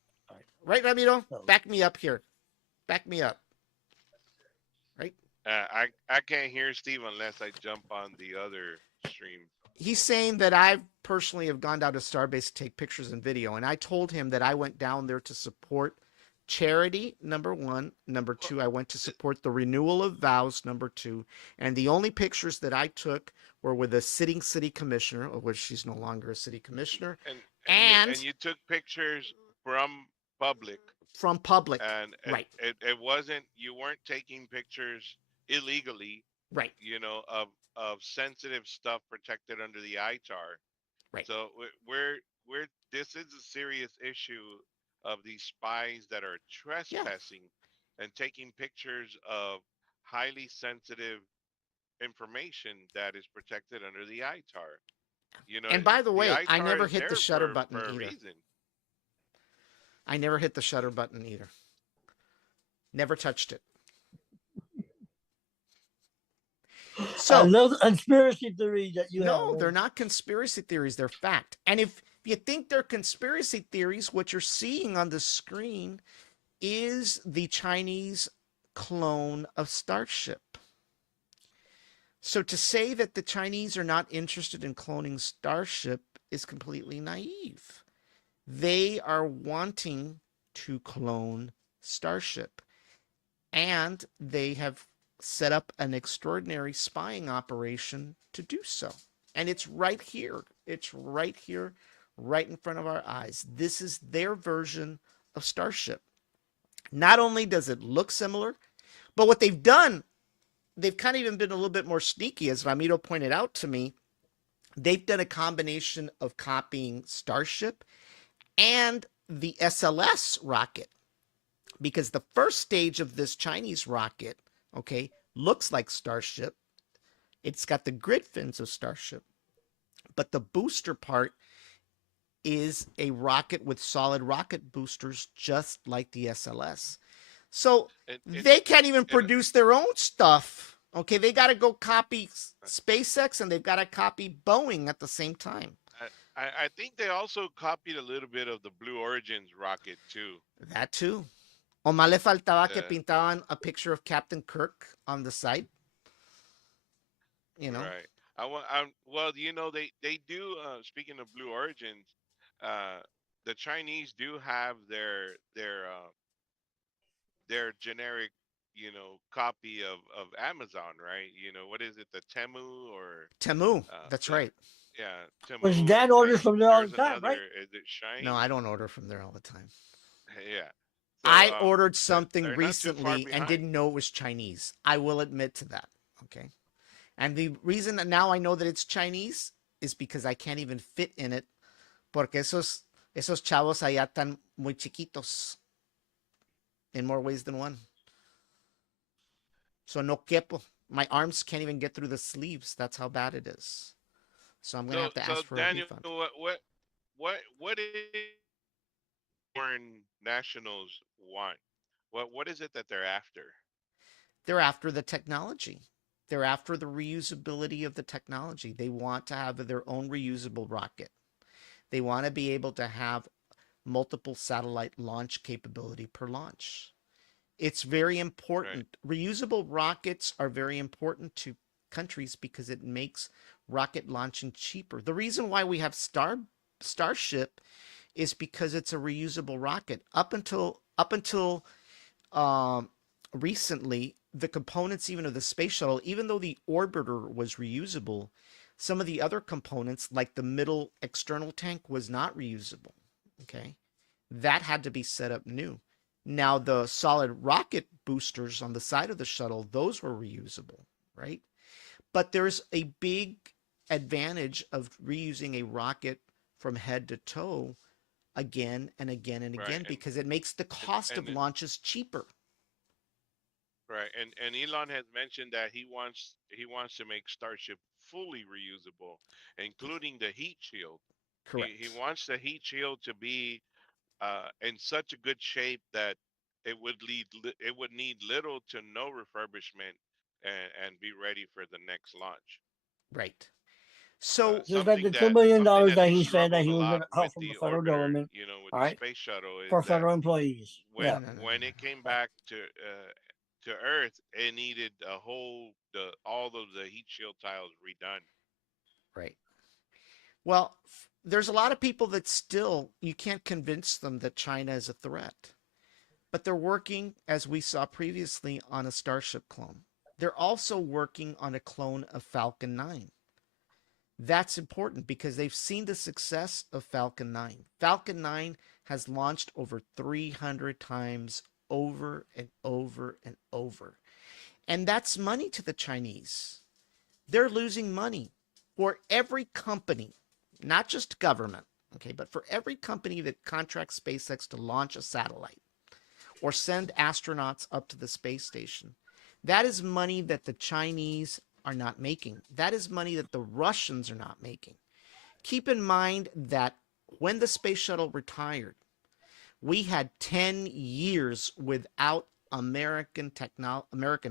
Right, Ramiro? No. Back me up here. Back me up. Right? I can't hear Steve unless I jump on the other stream. He's saying that I personally have gone down to Starbase to take pictures and video, and I told him that I went down there to support charity, number 1. Number 2, I went to support the renewal of vows, number 2. And the only pictures that I took were with a sitting city commissioner, of which she's no longer a city commissioner, And you took pictures from public, from public. and Right, it wasn't, you weren't taking pictures illegally, right, of sensitive stuff protected under the ITAR. right. So we're this is a serious issue of these spies that are Yeah. trespassing and taking pictures of highly sensitive information that is protected under the ITAR. You know, And by the the way, I ITAR never is hit the there shutter for button a either. reason. I never hit the shutter button either. Never touched it. I So, love the conspiracy theories that you have, no, man. they're not conspiracy theories, they're fact. And if you think they're conspiracy theories, what you're seeing on the screen is the Chinese clone of Starship. So to say that the Chinese are not interested in cloning Starship is completely naive. They are wanting to clone Starship, and they have set up an extraordinary spying operation to do so. And it's right here. It's right here, right in front of our eyes. This is their version of Starship. Not only does it look similar, but what they've done, they've kind of even been a little bit more sneaky, as Ramiro pointed out to me. They've done a combination of copying Starship and the SLS rocket, because the first stage of this Chinese rocket, okay, looks like Starship. It's got the grid fins of Starship, but the booster part is a rocket with solid rocket boosters, just like the SLS. So And and they can't even and produce their own stuff. Okay, they got to go copy SpaceX and they've got to copy Boeing at the same time. I think they also copied a little bit of the Blue Origins rocket too. That too. O más le faltaba que Uh, pintaban a picture of Captain Kirk on the side, you know. right. Well, you know, they do. Speaking of Blue Origins, uh, the Chinese do have their generic, you know, copy of Amazon, right? You know, what is it, the Temu or Temu, that's the right. yeah, Which Temu, Dad orders and from there all there's the time, right? another. Is it No, Shine? I don't order from there all the time. Yeah. So I ordered something they're not too far recently and behind. didn't know it was Chinese. I will admit to that. Okay. And the reason that now I know that it's Chinese is because I can't even fit in it, porque esos chavos allá están muy chiquitos in more ways than one. So no quepo. My arms can't even get through the sleeves. That's how bad it is. So I'm gonna So have to so ask for a Daniel, refund. what is foreign nationals want? What is it that they're after? They're after the technology. They're after the reusability of the technology. They want to have their own reusable rocket. They want to be able to have multiple satellite launch capability per launch. It's very Right. important. Reusable rockets are very important to countries because it makes rocket launching cheaper. The reason why we have Starship is because it's a reusable rocket. Up until um, recently, the components even of the space shuttle, even though the orbiter was reusable, some of the other components, like the middle external tank, was not reusable. Okay, that had to be set up new. Now the solid rocket boosters on the side of the shuttle, those were reusable, right? But there's a big advantage of reusing a rocket from head to toe again and again and Right. again because it makes the And cost of and launches cheaper. right. And Elon has mentioned that he wants to make Starship fully reusable, including the heat shield. He Correct. wants the heat shield to be in such a good shape that it would need little to no refurbishment and be ready for the next launch. Right. So, Just like Something the $2 that million something dollars that that he he said that struggled he a was lot going to help with from the the federal orbiter, government, you know, with all the right, space shuttle, is for that federal employees. no, Yeah. no, no, no, when no. it came back to Earth, it needed a whole the all of the heat shield tiles redone. Right. Well, there's a lot of people that still, you can't convince them that China is a threat. But they're working, as we saw previously, on a Starship clone. They're also working on a clone of Falcon 9. That's important because they've seen the success of Falcon 9. Falcon 9 has launched over 300 times over and over and over. And that's money to the Chinese. They're losing money for every company, not just government. Okay, but for every company that contracts SpaceX to launch a satellite or send astronauts up to the space station, that is money that the Chinese are not making. That is money that the Russians are not making. Keep in mind that when the space shuttle retired, we had 10 years without American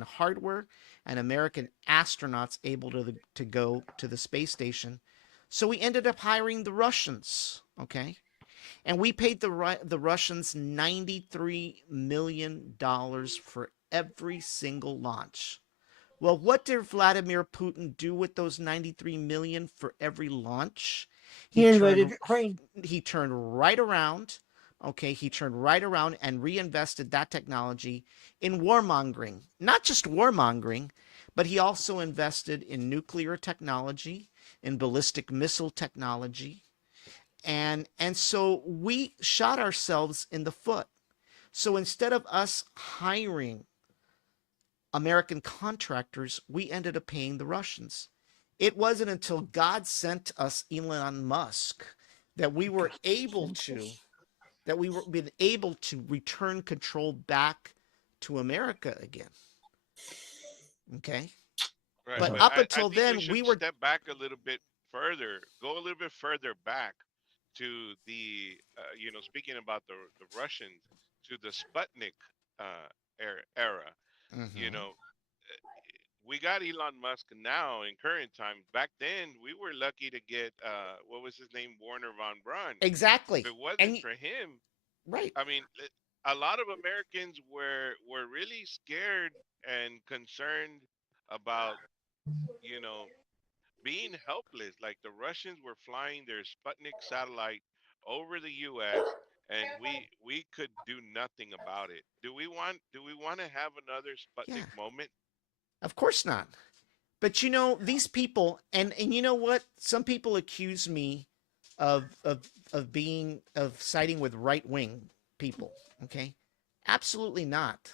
hardware and American astronauts able to go to the space station. So we ended up hiring the Russians, okay? And we paid the Russians $93 million for every single launch. Well, what did Vladimir Putin do with those 93 million for every launch? He He invaded turned Ukraine. he turned right around. Okay, he turned right around and reinvested that technology in warmongering. Not just warmongering, but he also invested in nuclear technology, in ballistic missile technology, and so we shot ourselves in the foot. So instead of us hiring American contractors, we ended up paying the Russians. It wasn't until God sent us Elon Musk that we were able to been able to return control back to America again. Okay? Right, But but up I until think we then should we were step back a little bit further, go a little bit further back to the, speaking about the Russians, to the Sputnik era. You Mhm. know, uh, we got Elon Musk now in current times. Back then, we were lucky to get, what was his name, Warner von Braun. If Exactly. it wasn't And for him, right. I mean, a lot of Americans were really scared and concerned about, you know, being helpless. Like the Russians were flying their Sputnik satellite over the U.S. and we could do nothing about it. Do we want to have another Yeah. Sputnik moment? Of course not. But you know, these people, and you know what? Some people accuse me of being of siding with right wing people. Okay, absolutely not.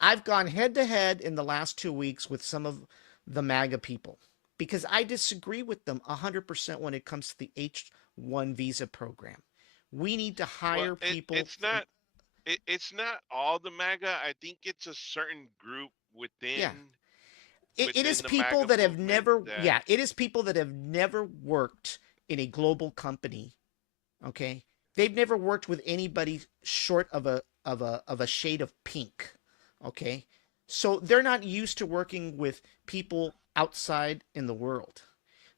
I've gone head to head in the last 2 weeks with some of the MAGA people because I disagree with them 100% when it comes to the H-1 visa program. We need to Well, hire it, people. it's not it's not all the MAGA. I think it's a certain group Yeah, within it is within the people MAGA that have movement never. that Yeah, it is people that have never worked in a global company. Okay, they've never worked with anybody short of a shade of pink. Okay, so they're not used to working with people outside in the world.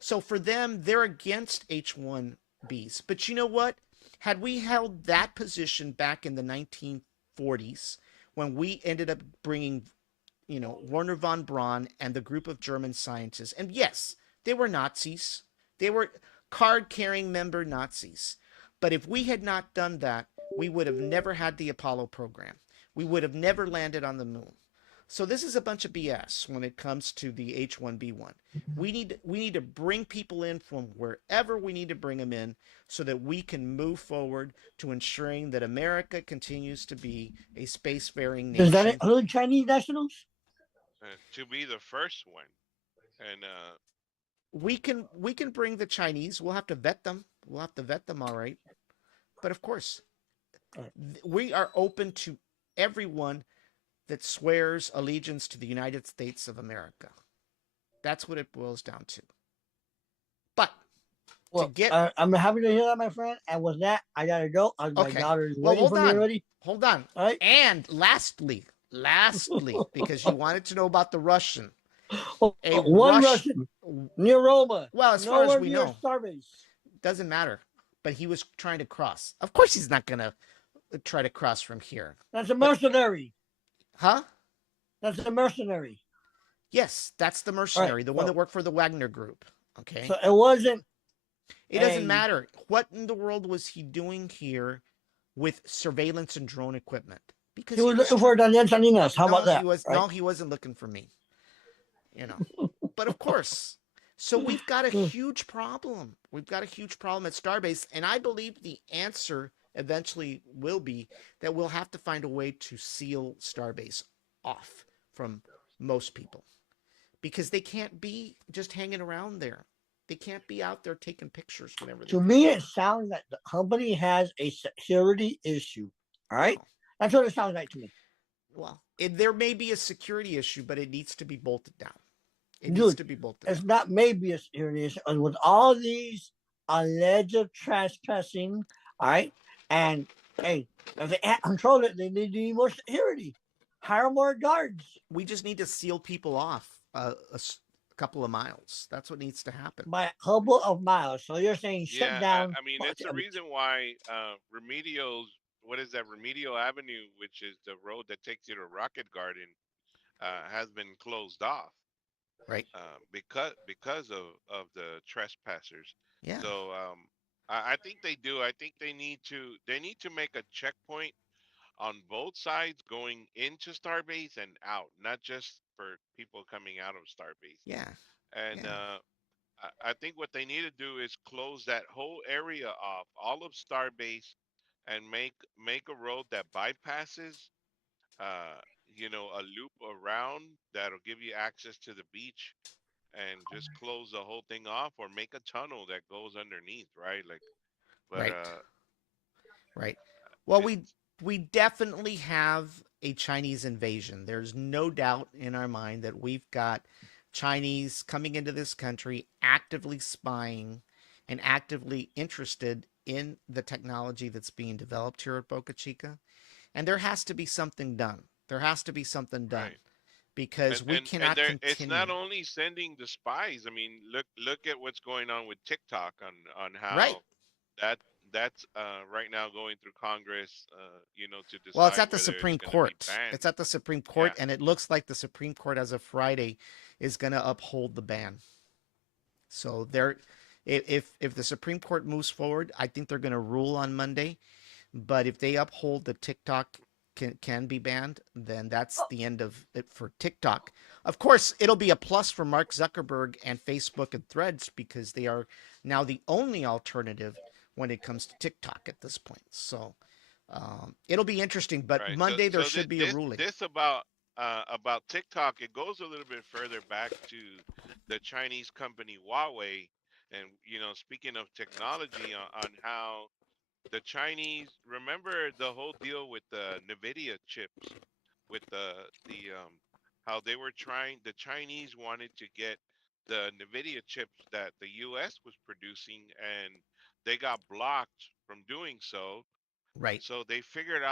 So for them, they're against H-1Bs. But you know what? Had we held that position back in the 1940s, when we ended up bringing, Werner von Braun and the group of German scientists, and yes, they were Nazis. They were card carrying member Nazis. But if we had not done that, we would have never had the Apollo program. We would have never landed on the moon. So this is a bunch of BS when it comes to the H-1B1. We need to bring people in from wherever we need to bring them in so that we can move forward to ensuring that America continues to be a spacefaring Does that nation. include Chinese nationals? to be the first one. And We can bring the Chinese. We'll have to vet them. We'll have to vet them, all right. But of course, we are open to everyone that swears allegiance to the United States of America. That's what it boils down to. But to Well, get I'm happy to hear that, my friend. And with that, I gotta go. My okay, daughter is well, waiting for me already. hold on, All right. and lastly, because you wanted to know about the Russian, Oh, a one Rush. Russian near Roma, Well, as far as nowhere we near know, Starbase. doesn't matter. But he was trying to cross. Of course, he's not gonna try to cross from here. That's a But mercenary. huh? That's a mercenary. Yes, that's the All right. mercenary, the one that worked for the Wagner Group. Okay. So it wasn't It doesn't a. matter. What in the world was he doing here with surveillance and drone equipment? He Because he was was looking for Daniel Salinas. How no, about he that? was Right. no, he wasn't looking for me, you know. But of course. So we've got a huge problem. We've got a huge problem at Starbase, and I believe the answer eventually will be that we'll have to find a way to seal Starbase off from most people because they can't be just hanging around there. They can't be out there taking pictures whenever they To feel me, like it it. sounds like the company has a security issue. All right, Well, that's what it sounds like to me, there may be a security issue, but it needs to be bolted down. It needs dude. to be bolted It's down. not maybe a security issue. And with all these alleged trespassing, all right, and hey, if they can't control it, they need more security. Hire more guards We just need to seal people off a couple of miles. That's what needs to happen. by a couple of miles. So you're saying shut Yeah, down. I mean, it's the reason why Remedios, what is that, Remedial Avenue, which is the road that takes you to Rocket Garden, has been closed off Right? because of the trespassers. Yeah. So I think they do. I think they need to make a checkpoint on both sides going into Starbase and out, not just for people coming out of Starbase. Yeah. And Yeah. I think what they need to do is close that whole area off, all of Starbase, and make a road that bypasses, uh, a loop around that'll give you access to the beach, and just close the whole thing off, or make a tunnel that goes underneath, right? Like, but Right. Right. Well, we it's we definitely have a Chinese invasion. There's no doubt in our mind that we've got Chinese coming into this country actively spying and actively interested in the technology that's being developed here at Boca Chica. And there has to be something done. There has to be something done right. because and we and and cannot there it's not continue. only sending the spies. I mean, look at what's going on with TikTok, on Right. how that that's right now going through Congress, to Well, it's decide at the whether it's Supreme going to be Court. banned. It's at the Supreme Court, Yeah, and it looks like the Supreme Court, as of Friday, is going to uphold the ban. So there, if the Supreme Court moves forward, I think they're going to rule on Monday. But if they uphold the TikTok can be banned, then that's the end of it for TikTok. Of course, it'll be a plus for Mark Zuckerberg and Facebook and Threads because they are now the only alternative when it comes to TikTok at this point. So it'll be interesting. But right. So Monday there so should be a ruling. this about TikTok, it goes a little bit further back to the Chinese company Huawei. And speaking of technology, on how the Chinese, remember the whole deal with the Nvidia chips, with the how they were trying, the Chinese wanted to get the Nvidia chips that the US was producing, and they got blocked from doing so. Right. So they figured out